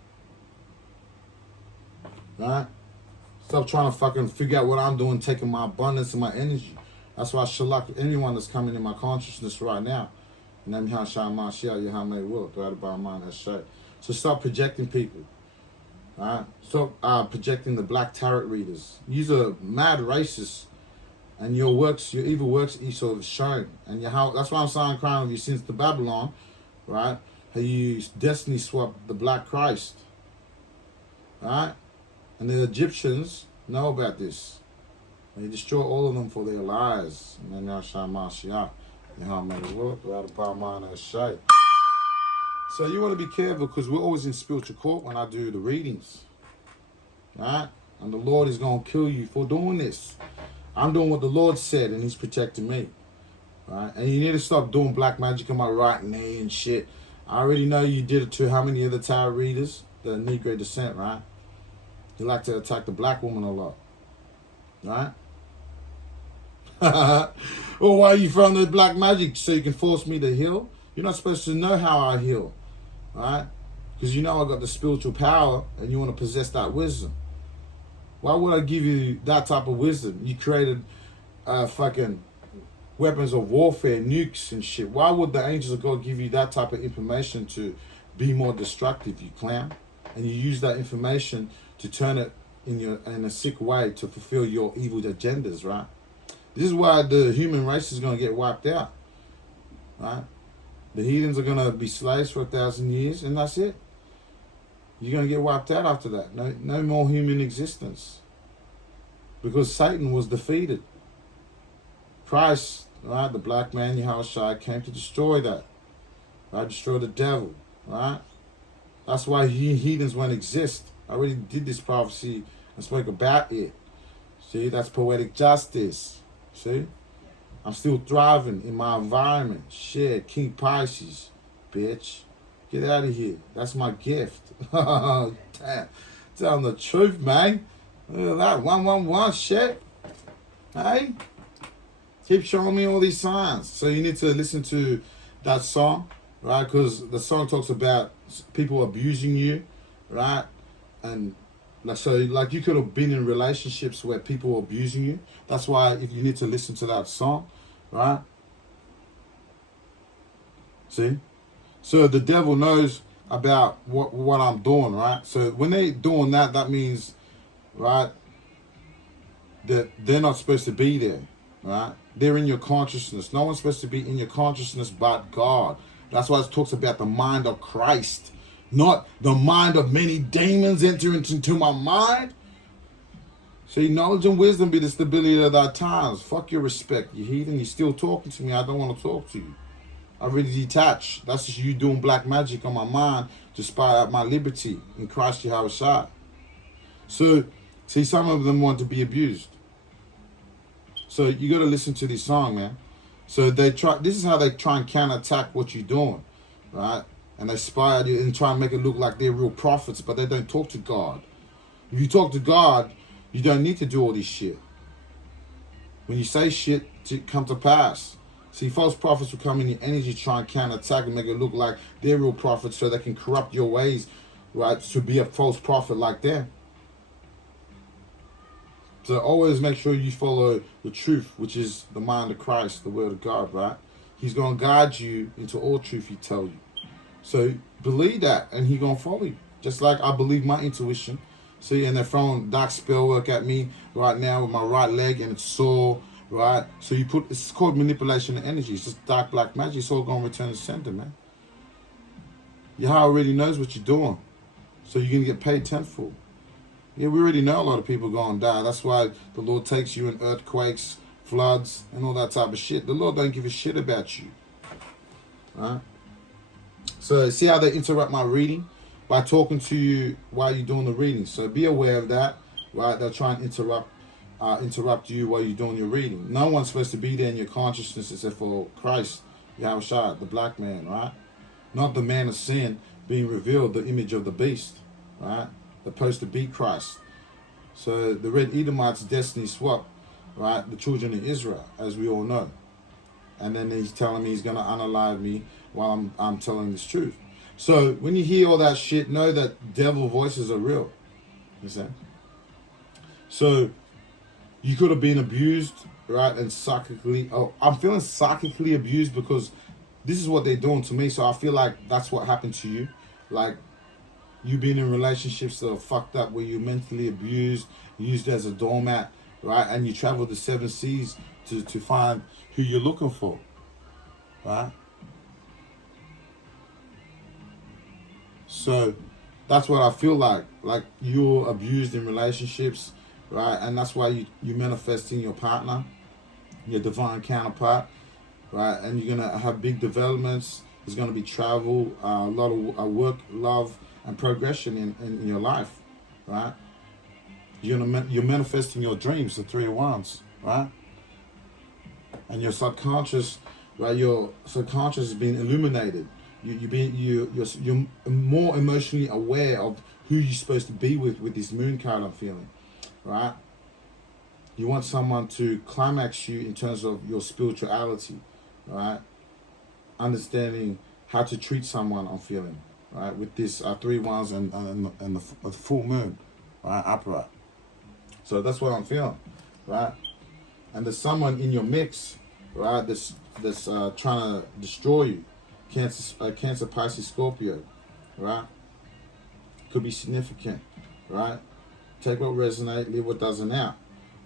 Alright? Stop trying to fucking figure out what I'm doing, taking my abundance and my energy. That's why I shalak anyone that's coming in my consciousness right now. So stop projecting people. Alright? Stop projecting the black tarot readers. You're a mad racist, and your evil works Esau have shown. And that's why I'm saying crying of your sins to Babylon, right? How you destiny swapped the black Christ. Alright? And the Egyptians know about this. They destroy all of them for their lies. And then so you want to be careful, because we're always in spiritual court when I do the readings. Alright? And the Lord is going to kill you for doing this. I'm doing what the Lord said, and He's protecting me. Alright? And you need to stop doing black magic on my right knee and shit. I already know you did it to how many other tarot readers? The Negro descent, right? You like to attack the black woman a lot. Right? Well, why are you throwing the black magic? So you can force me to heal? You're not supposed to know how I heal. Right? Because you know I got the spiritual power and you want to possess that wisdom. Why would I give you that type of wisdom? You created fucking weapons of warfare, nukes and shit. Why would the angels of God give you that type of information to be more destructive, you clown? And you use that information to turn it in a sick way to fulfill your evil agendas, right? This is why the human race is going to get wiped out, right? The heathens are going to be slaves for 1,000 years, and that's it. You're going to get wiped out after that. No more human existence. Because Satan was defeated. Christ, right, the black man, Yahushua, came to destroy that. Right? Destroy the devil, right? That's why heathens won't exist. I already did this prophecy and spoke about it. See, that's poetic justice. See? I'm still thriving in my environment. Shit, King Pisces, bitch. Get out of here. That's my gift. Damn. Tell them the truth, man. Look at that. 111 shit. Hey? Keep showing me all these signs. So you need to listen to that song, right? Because the song talks about people abusing you, right? And like you could have been in relationships where people were abusing you. That's why if you need to listen to that song, right? See? So the devil knows about what I'm doing, right? So when they doing that, that means, right, that they're not supposed to be there, right? They're in your consciousness. No one's supposed to be in your consciousness but God. That's why it talks about the mind of Christ. Not the mind of many demons entering into my mind. See, knowledge and wisdom be the stability of thy times. Fuck your respect, you heathen. You're still talking to me. I don't want to talk to you. I already detached. That's just you doing black magic on my mind to spy out my liberty in Christ Yahushua. So, see, some of them want to be abused. So you got to listen to this song, man. So this is how they try and counterattack what you're doing, right? And they spy at you and try and make it look like they're real prophets, but they don't talk to God. If you talk to God, you don't need to do all this shit. When you say shit, it come to pass. See, false prophets will come in your energy, try and counterattack and make it look like they're real prophets so they can corrupt your ways, right, to be a false prophet like them. So always make sure you follow the truth, which is the mind of Christ, the word of God, right? He's going to guide you into all truth he tells you. So believe that, and he's going to follow you. Just like I believe my intuition. See, and they're throwing dark spell work at me right now with my right leg, and it's sore, right? So it's called manipulation of energy. It's just dark black magic. It's all going to return to sender, man. Yahweh already knows what you're doing. So you're going to get paid tenfold. Yeah, we already know a lot of people going to die. That's why the Lord takes you in earthquakes, floods, and all that type of shit. The Lord don't give a shit about you. Right? So see how they interrupt my reading? by talking to you while you're doing the reading. So be aware of that, right? They'll try and interrupt you while you're doing your reading. No one's supposed to be there in your consciousness except for Christ, Yahushua, the black man, right? Not the man of sin being revealed, the image of the beast, right? Supposed to be Christ. So the red Edomite's destiny swap, right? The children of Israel, as we all know. And then he's telling me he's going to unalive me while I'm telling this truth. So when you hear all that shit, know that devil voices are real. You see? So you could have been abused, right? And psychically, I'm feeling psychically abused because this is what they're doing to me. So I feel like that's what happened to you. Like, you've been in relationships that are fucked up, where you're mentally abused, used as a doormat, right? And you travel the 7 seas to find who you're looking for, right? So that's what I feel like you're abused in relationships, right? And that's why you're manifesting your partner, your divine counterpart, right? And you're going to have big developments. There's going to be travel, a lot of work, love, and progression in your life, right? You're manifesting your dreams, the 3 of Wands, right? And your subconscious, right? Your subconscious is being illuminated. You're more emotionally aware of who you're supposed to be with this moon card I'm feeling, right? You want someone to climax you in terms of your spirituality, right? Understanding how to treat someone I'm feeling, right? With this 3 Wands and the full moon, right? Upright. So that's what I'm feeling, right? And there's someone in your mix, right? That's trying to destroy you. Cancer, Pisces, Scorpio, right? Could be significant, right? Take what resonates, leave what doesn't out,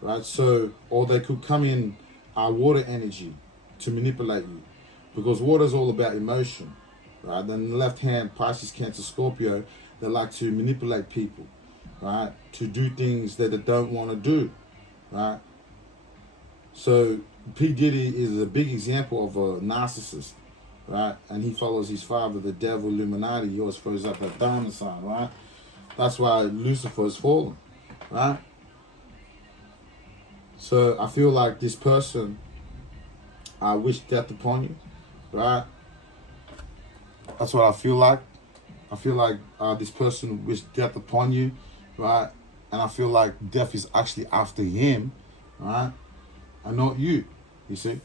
right? So, or they could come in water energy to manipulate you, because water is all about emotion, right? Then the left hand, Pisces, Cancer, Scorpio, they like to manipulate people, right? To do things that they don't want to do, right? So P. Diddy is a big example of a narcissist, right? And he follows his father, the devil, Illuminati. He always throws up that diamond sign, right? That's why Lucifer is fallen, right? So I feel like this person wished death upon you, right? That's what I feel like. I feel like this person wished death upon you, right? And I feel like death is actually after him, right? And not you, you see?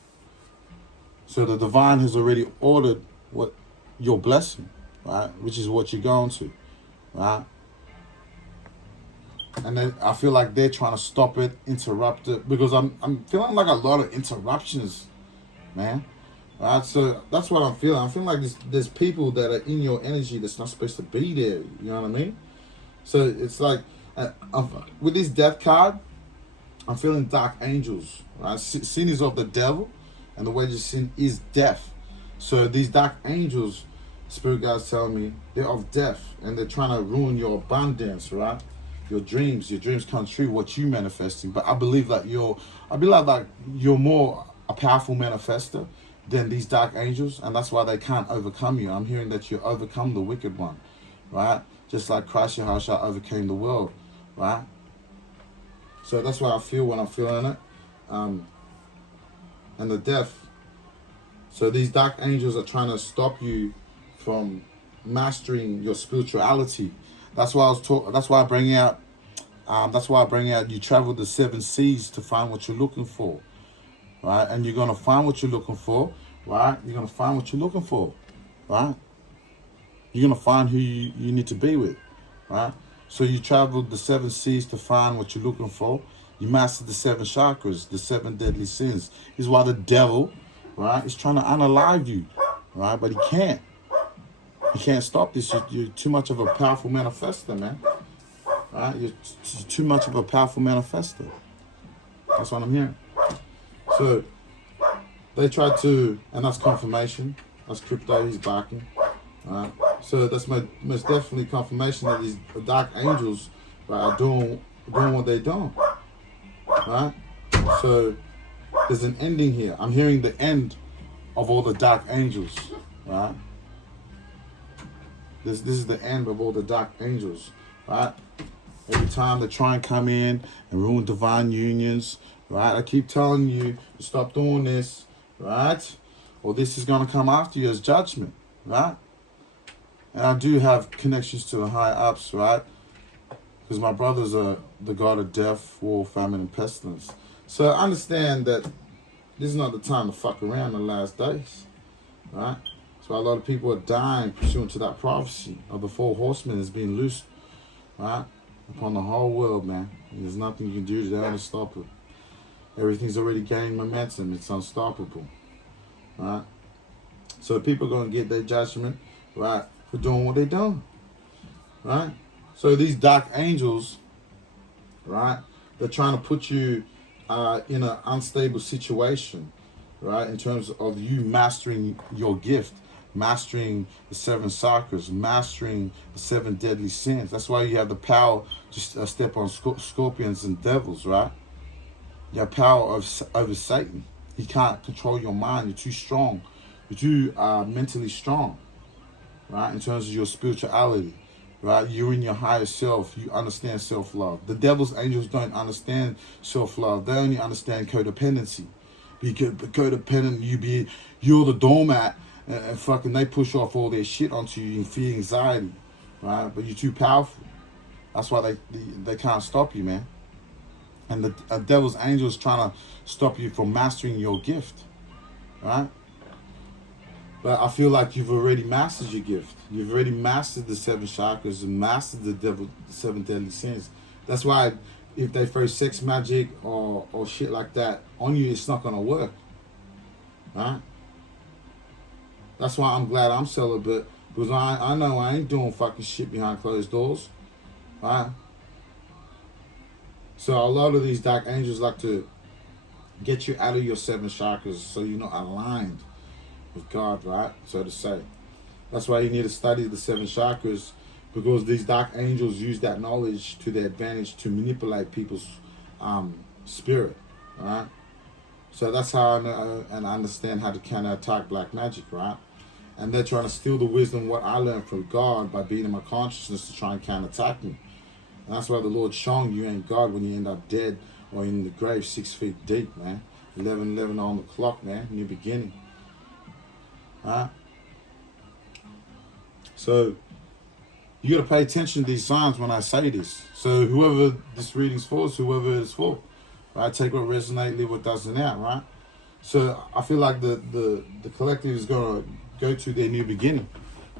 So the divine has already ordered what your blessing, right? Which is what you're going to, right? And then I feel like they're trying to stop it, interrupt it, because I'm feeling like a lot of interruptions, man. Right? So that's what I'm feeling. I'm feeling like there's people that are in your energy that's not supposed to be there. You know what I mean? So it's like, with this death card, I'm feeling dark angels, right? Sin is of the devil, and the wages of sin is death. So these dark angels, spirit guides tell me, they're of death, and they're trying to ruin your abundance, right? Your dreams come true, what you manifesting. But I believe that you're more a powerful manifester than these dark angels, and that's why they can't overcome you. I'm hearing that you overcome the wicked one, right? Just like Christ Yahushua overcame the world, right? So that's what I feel when I'm feeling it. And the death. So these dark angels are trying to stop you from mastering your spirituality. That's why that's why I bring out. You travel the 7 seas to find what you're looking for, right? And you're gonna find what you're looking for, right? You're gonna find what you're looking for, right? You're gonna find who you need to be with, right? So you traveled the 7 seas to find what you're looking for. You mastered the 7 chakras, the 7 deadly sins. This is why the devil, right, is trying to unalive you, right? But he can't. He can't stop this. You're too much of a powerful manifester, man. Right? You're too much of a powerful manifester. That's what I'm hearing. So they tried to, and that's confirmation. That's crypto. He's barking. Right? So that's most definitely confirmation that these dark angels, right, are doing what they're doing. Right? So there's an ending here. I'm hearing the end of all the dark angels. Right? This is the end of all the dark angels, right? Every time they try and come in and ruin divine unions, right? I keep telling you to stop doing this, right? Or this is going to come after you as judgment, right? And I do have connections to the higher ups, right? Because my brothers are the god of death, war, famine, and pestilence. So I understand that this is not the time to fuck around in the last days, right? So a lot of people are dying pursuant to that prophecy of the 4 horsemen is being loosed, right? Upon the whole world, man. There's nothing you can do to stop it. Everything's already gaining momentum. It's unstoppable, right? So people are going to get their judgment, right, for doing what they're doing, right? So these dark angels, right, they're trying to put you in an unstable situation, right, in terms of you mastering your gift, mastering the 7 chakras, mastering the 7 deadly sins. That's why you have the power to step on scorpions and devils, right? You have power over Satan. He can't control your mind. You're too strong. You're too mentally strong, right, in terms of your spirituality, right? You're in your higher self. You understand self-love. The devil's angels don't understand self-love. They only understand codependency. Because codependent, you're the doormat, and fucking they push off all their shit onto you and feel anxiety, right? But you're too powerful. That's why they can't stop you, man. And the devil's angel is trying to stop you from mastering your gift, right? But I feel like you've already mastered your gift. You've already mastered the 7 chakras and mastered the 7 deadly sins. That's why if they throw sex magic or shit like that on you, it's not going to work, right? That's why I'm glad I'm celibate, because I know I ain't doing fucking shit behind closed doors, right? So a lot of these dark angels like to get you out of your 7 chakras so you're not aligned with God, right? So to say. That's why you need to study the 7 chakras, because these dark angels use that knowledge to their advantage to manipulate people's spirit, right? So that's how I know and understand how to counterattack black magic, right? And they're trying to steal the wisdom, what I learned from God by being in my consciousness to try and counterattack me. And that's why the Lord showing you ain't God when you end up dead or in the grave 6 feet deep, man. 11:11 on the clock, man. New beginning. Right? So you got to pay attention to these signs when I say this. So whoever this reading's for is whoever it's for, right? Take what resonates, leave what doesn't out, right? So I feel like the collective is going to go to their new beginning,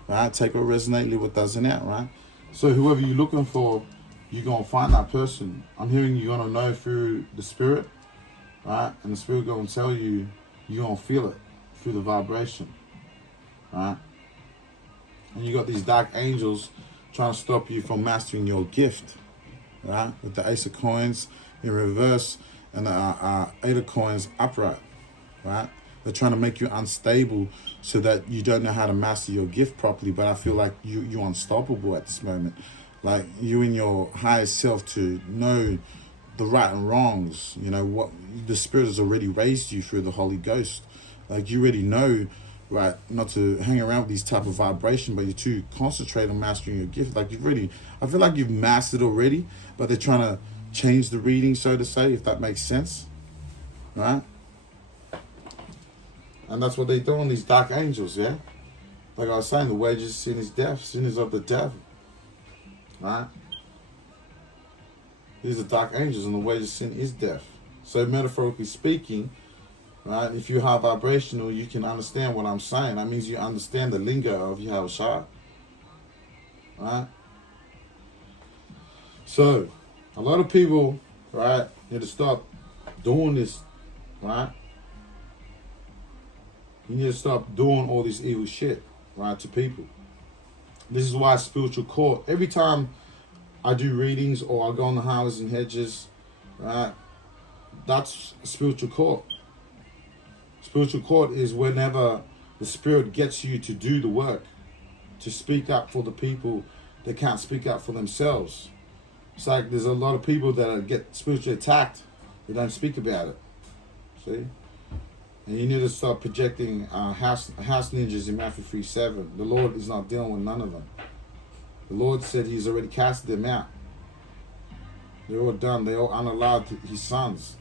right? Take what resonates, leave what doesn't out, right? So whoever you're looking for, you're going to find that person. I'm hearing you're going to know through the spirit, right? And the spirit going to tell you, you're going to feel it through the vibration, right? And you got these dark angels trying to stop you from mastering your gift, right? With the Ace of Coins in reverse and the 8 of Coins upright, right? They're trying to make you unstable so that you don't know how to master your gift properly. But I feel like you're unstoppable at this moment. Like you in your highest self to know the right and wrongs. You know what the Spirit has already raised you through the Holy Ghost. Like you already know, right, not to hang around with these type of vibration, but you're too concentrate on mastering your gift. Like you've already, I feel like you've mastered already, but they're trying to change the reading, so to say, if that makes sense, right? And that's what they're doing, these dark angels, yeah? Like I was saying, the wages of sin is death. Sin is of the devil, right? These are dark angels, and the wages of sin is death. So metaphorically speaking, right, if you're high vibrational, you can understand what I'm saying. That means you understand the lingo of Yahushua, right? So, a lot of people, right, need to stop doing this, right? You need to stop doing all this evil shit, right, to people. This is why spiritual court, every time I do readings or I go on the highways and hedges, right, that's spiritual court. Spiritual court is whenever the Spirit gets you to do the work, to speak up for the people that can't speak up for themselves. It's like there's a lot of people that get spiritually attacked, they don't speak about it, see? And you need to start projecting house ninjas in Matthew 3:7. The Lord is not dealing with none of them. The Lord said he's already casted them out. They're all done. They're all unallowed his sons.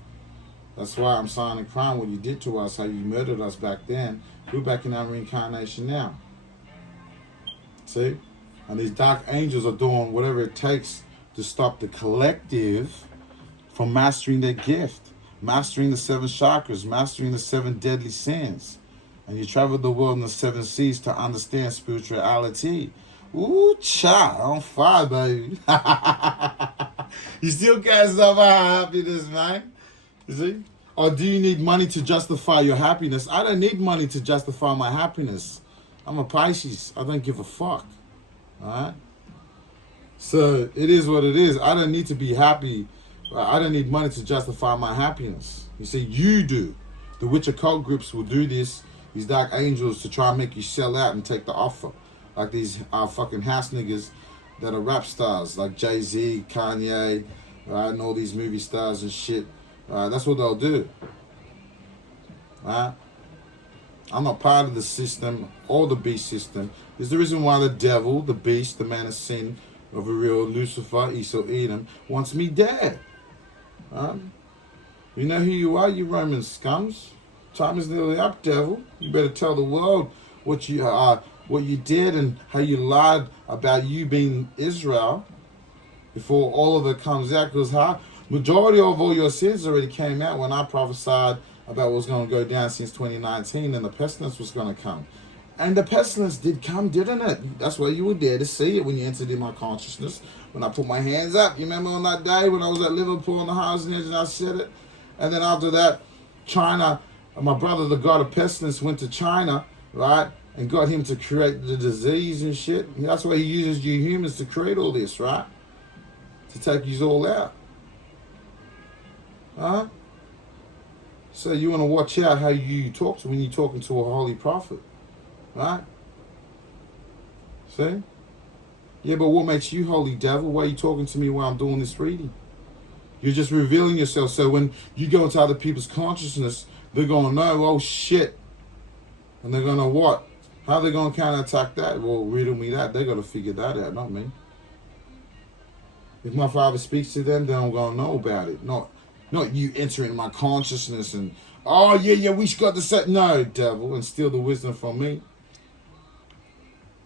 That's why I'm signing crime what you did to us, how you murdered us back then. We're back in our reincarnation now. See? And these dark angels are doing whatever it takes to stop the collective from mastering their gift, mastering the 7 chakras, mastering the 7 deadly sins. And you travel the world in the 7 seas to understand spirituality. Ooh, child, on fire, baby. You still can't stop our happiness, man. You see? Or do you need money to justify your happiness? I don't need money to justify my happiness. I'm a Pisces. I don't give a fuck. Alright? So it is what it is. I don't need to be happy. I don't need money to justify my happiness. You see, you do. The witch occult groups will do this, these dark angels, to try and make you sell out and take the offer. Like these fucking house niggas that are rap stars, like Jay-Z, Kanye, right, and all these movie stars and shit. That's what they'll do. Right? I'm not part of the system or the beast system. There's the reason why the devil, the beast, the man of sin, of a real Lucifer, Esau, Edom, wants me dead. Right? You know who you are, you Roman scums. Time is nearly up, devil. You better tell the world what you did and how you lied about you being Israel before all of it comes out. Because majority of all your sins already came out when I prophesied about what was going to go down since 2019 and the pestilence was going to come. And the pestilence did come, didn't it? That's why you were there to see it when you entered in my consciousness. When I put my hands up, you remember on that day when I was at Liverpool on the housing edge and I said it? And then after that, China, my brother, the god of pestilence, went to China, right? And got him to create the disease and shit. That's why he uses you humans to create all this, right? To take you all out. Huh? So you want to watch out how you talk to when you're talking to a holy prophet. Right? See? Yeah, but what makes you holy, devil? Why are you talking to me while I'm doing this reading? You're just revealing yourself. So when you go into other people's consciousness, they're going to know, oh shit. And they're going to what? How are they going to counterattack that? Well, riddle me that. They got to figure that out, not me. If my father speaks to them, then I'm going to know about it. Not you entering my consciousness and, oh yeah, we got to set. No, devil, and steal the wisdom from me.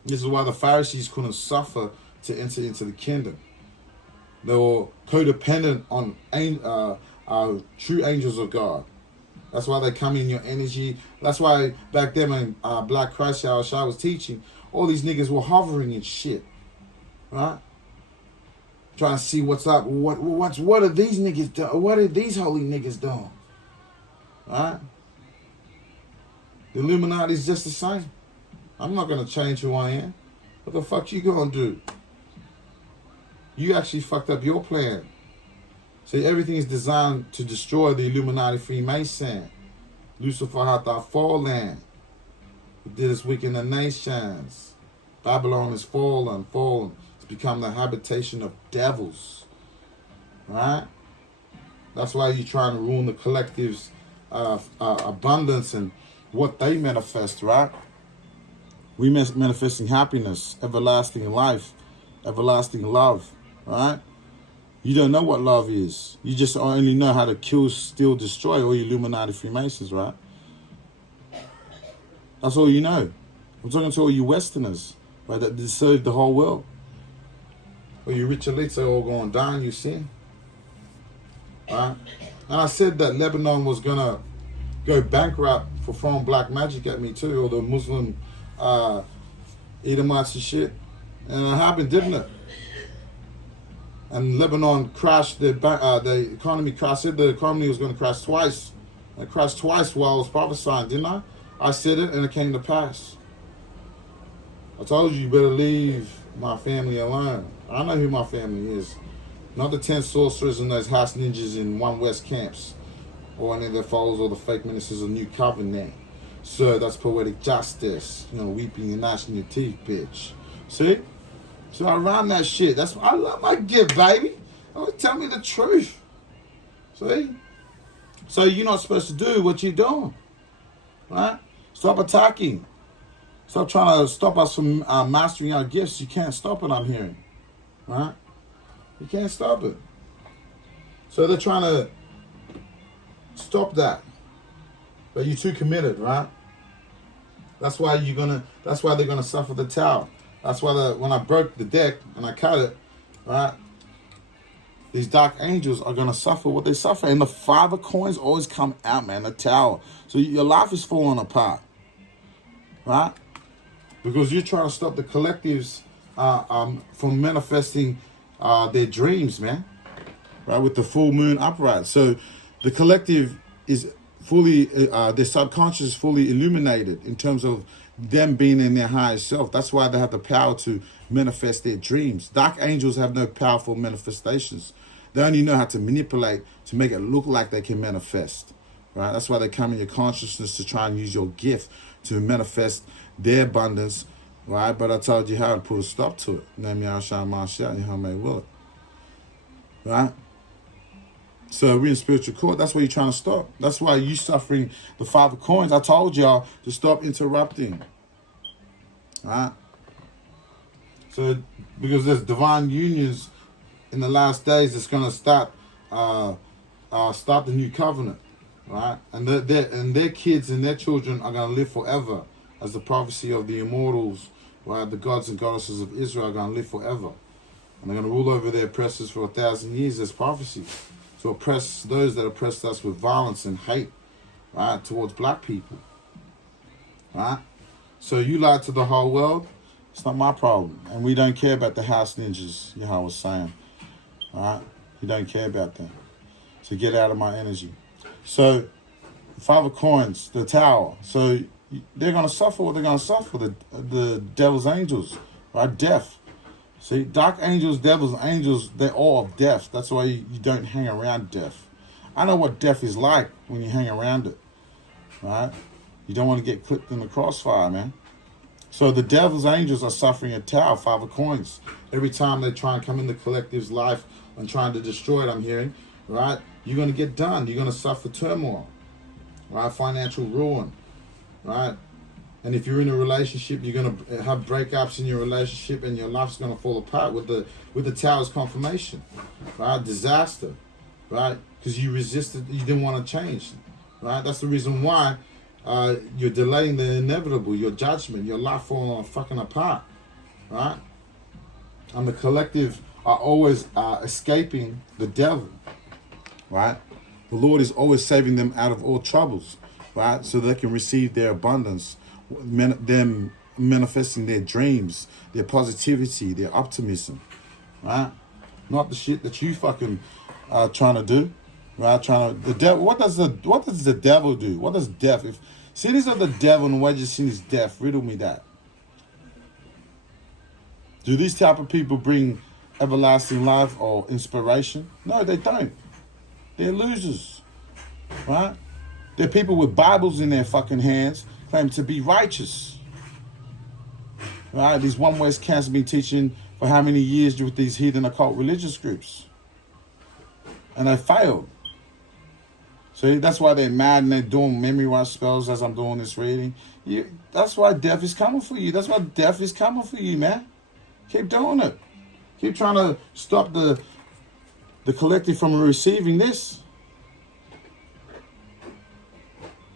This is why the Pharisees couldn't suffer to enter into the kingdom. They were codependent on true angels of God. That's why they come in your energy. That's why back then when Black Christ Shah was teaching, all these niggas were hovering and shit. Right? Trying to see what's up. What are these niggas doing? What are these holy niggas doing? Right? The Illuminati is just the same. I'm not going to change who I am. What the fuck you going to do? You actually fucked up your plan. See, everything is designed to destroy the Illuminati Freemason. Lucifer hath thou fallen. He did his wicked in the nations. Babylon is fallen. It's become the habitation of devils. Right? That's why you're trying to ruin the collective's abundance and what they manifest, right? We manifesting happiness, everlasting life, everlasting love, right? You don't know what love is. You just only know how to kill, steal, destroy all you Illuminati Freemasons, right? That's all you know. I'm talking to all you Westerners, right, that serve the whole world. Or you rich elites are all going down, you see? Right? And I said that Lebanon was going to go bankrupt for throwing black magic at me too, or the Muslim Edomites and shit. And it happened, didn't it? And Lebanon crashed, the economy crashed. I said the economy was going to crash twice. It crashed twice while I was prophesying, didn't I? I said it and it came to pass. I told you better leave my family alone. I know who my family is. Not the 10 sorcerers and those house ninjas in One West camps. Or any of their followers or the fake ministers of New Covenant. So that's poetic justice. You know, weeping and gnashing your teeth, bitch. See? So I run that shit. That's I love my gift, baby. Oh, tell me the truth. See? So you're not supposed to do what you're doing. Right? Stop attacking Stop trying to stop us from mastering our gifts. You can't stop it, I'm hearing. Right? You can't stop it. So they're trying to stop that. But you're too committed, right? That's why they're gonna suffer the tower. That's why when I broke the deck and I cut it, right? These dark angels are gonna suffer what they suffer. And the 5 of coins always come out, man, the tower. So your life is falling apart. Right? Because you're trying to stop the collectives from manifesting their dreams, man. Right? With the full moon upright. So the collective is fully, their subconscious is fully illuminated in terms of them being in their highest self. That's why they have the power to manifest their dreams. Dark angels have no powerful manifestations. They only know how to manipulate to make it look like they can manifest. Right? That's why they come in your consciousness to try and use your gift to manifest their abundance. Right? But I told you how to put a stop to it. Name Yahshua Mashiach, Yahweh will it. Right? So we're in spiritual court. That's what you're trying to stop. That's why you suffering the 5 of coins. I told y'all to stop interrupting. Right? So because there's divine unions in the last days that's going to start the new covenant. Right? And their kids and their children are going to live forever, as the prophecy of the immortals, right? The gods and goddesses of Israel are going to live forever. And they're going to rule over their oppressors for 1,000 years as prophecy. To oppress those that oppressed us with violence and hate, right, towards black people. Right? So you lied to the whole world, it's not my problem. And we don't care about the house ninjas, Yahweh was saying. Right? You don't care about them. So get out of my energy. So, 5 of coins, the tower. So they're going to suffer what they're going to suffer, the devil's angels, right? Death. See, dark angels, devil's angels, they're all of death. That's why you don't hang around death. I know what death is like when you hang around it, right? You don't want to get clipped in the crossfire, man. So the devil's angels are suffering a tower, 5 of coins. Every time they try and come in the collective's life and trying to destroy it, I'm hearing, right? You're going to get done. You're going to suffer turmoil, right? Financial ruin, right? And if you're in a relationship, you're going to have breakups in your relationship, and your life's going to fall apart with the tower's confirmation, right? Disaster, right? Because you resisted, you didn't want to change, right? That's the reason why you're delaying the inevitable, your judgment, your life falling fucking apart, right? And the collective are always escaping the devil, right? The Lord is always saving them out of all troubles, right? So they can receive their abundance. Them manifesting their dreams, their positivity, their optimism, right? Not the shit that you fucking trying to do, right? The devil. What does the devil do? What does death? If cities of the devil and what you see is death, riddle me that. Do these type of people bring everlasting life or inspiration? No, they don't. They're losers, right? They're people with Bibles in their fucking hands, claim to be righteous. Right? These One West camps have been teaching for how many years with these heathen occult religious groups. And they failed. So that's why they're mad and they're doing memory watch spells as I'm doing this reading. That's why death is coming for you. That's why death is coming for you, man. Keep doing it. Keep trying to stop the collective from receiving this.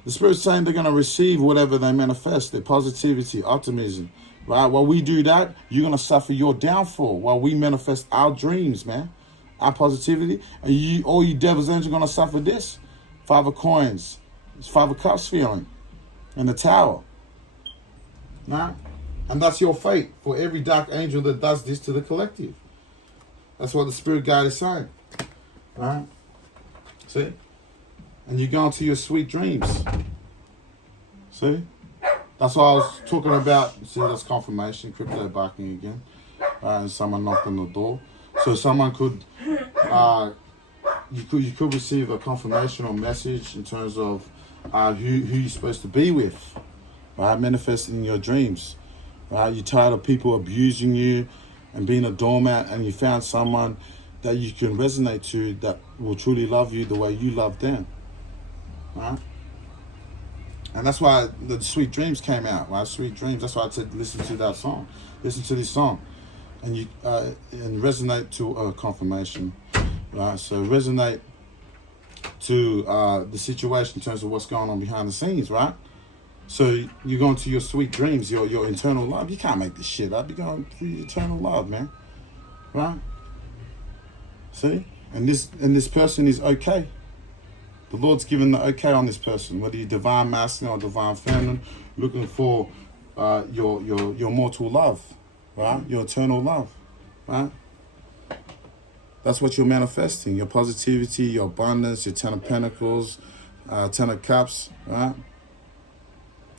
The Spirit's saying they're going to receive whatever they manifest, their positivity, optimism, right? While we do that, you're going to suffer your downfall while we manifest our dreams, man, our positivity. And all you devil's angels are going to suffer this. 5 of coins, it's 5 of cups feeling, and the tower. Right? And that's your fate for every dark angel that does this to the collective. That's what the Spirit guide is saying. Right? See? And you're going to your sweet dreams. See? That's what I was talking about. See, that's confirmation. Crypto barking again. And someone knocked on the door. So someone could, you could receive a confirmation or message in terms of who you're supposed to be with. Right? Manifesting in your dreams. Right? You're tired of people abusing you and being a doormat, and you found someone that you can resonate to that will truly love you the way you love them. Right? And that's why the Sweet Dreams came out, right? Sweet Dreams. That's why I said listen to that song. Listen to this song. And you and resonate to confirmation. Right? So resonate to the situation in terms of what's going on behind the scenes, right? So you're going to your sweet dreams, your internal love. You can't make this shit up. You're going through your eternal love, man. Right? See? And this person is okay. The Lord's given the okay on this person, whether you're divine masculine or divine feminine, looking for your mortal love, right? Your eternal love, right? That's what you're manifesting, your positivity, your abundance, your 10 of Pentacles, 10 of Cups, right?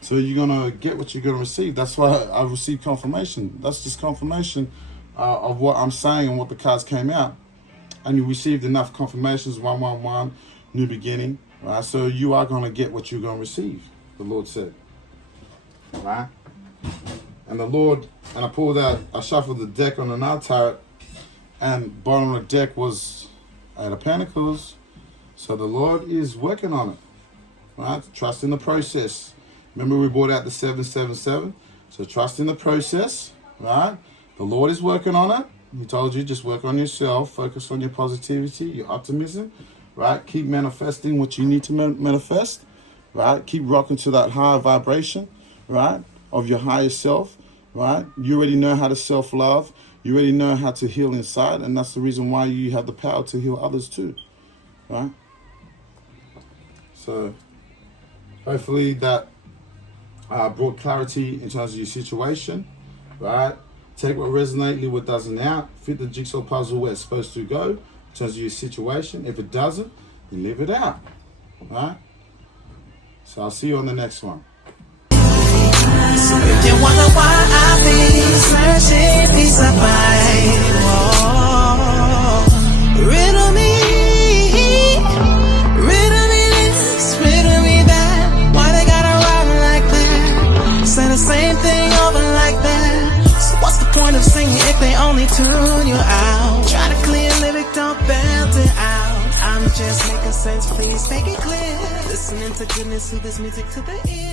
So you're going to get what you're going to receive. That's why I received confirmation. That's just confirmation of what I'm saying and what the cards came out. And you received enough confirmations, 111, new beginning, right? So you are going to get what you're going to receive, the Lord said, right? And the Lord, and I pulled out, I shuffled the deck on another tarot, and bottom of the deck was 8 of Pentacles. So the Lord is working on it, right? Trust in the process. Remember we brought out the 777? So trust in the process, right? The Lord is working on it. He told you just work on yourself, focus on your positivity, your optimism, right? Keep manifesting what you need to manifest, right? Keep rocking to that higher vibration, right? Of your higher self, right? You already know how to self-love. You already know how to heal inside, and that's the reason why you have the power to heal others too, right? So hopefully that brought clarity in terms of your situation, right? Take what resonates, leave what doesn't out. Fit the jigsaw puzzle where it's supposed to go in terms of your situation. If it doesn't, you leave it out, right? So I'll see you on the next one. So if you wonder why I be searching peace of mind, riddle me this, riddle me that. Why they gotta ride like that? Say the same thing over like that. So what's the point of singing if they only tune you out? Try to clear lyric, don't belt it out. I'm just making sense, please make it clear. Listening to goodness, through this music to the ear.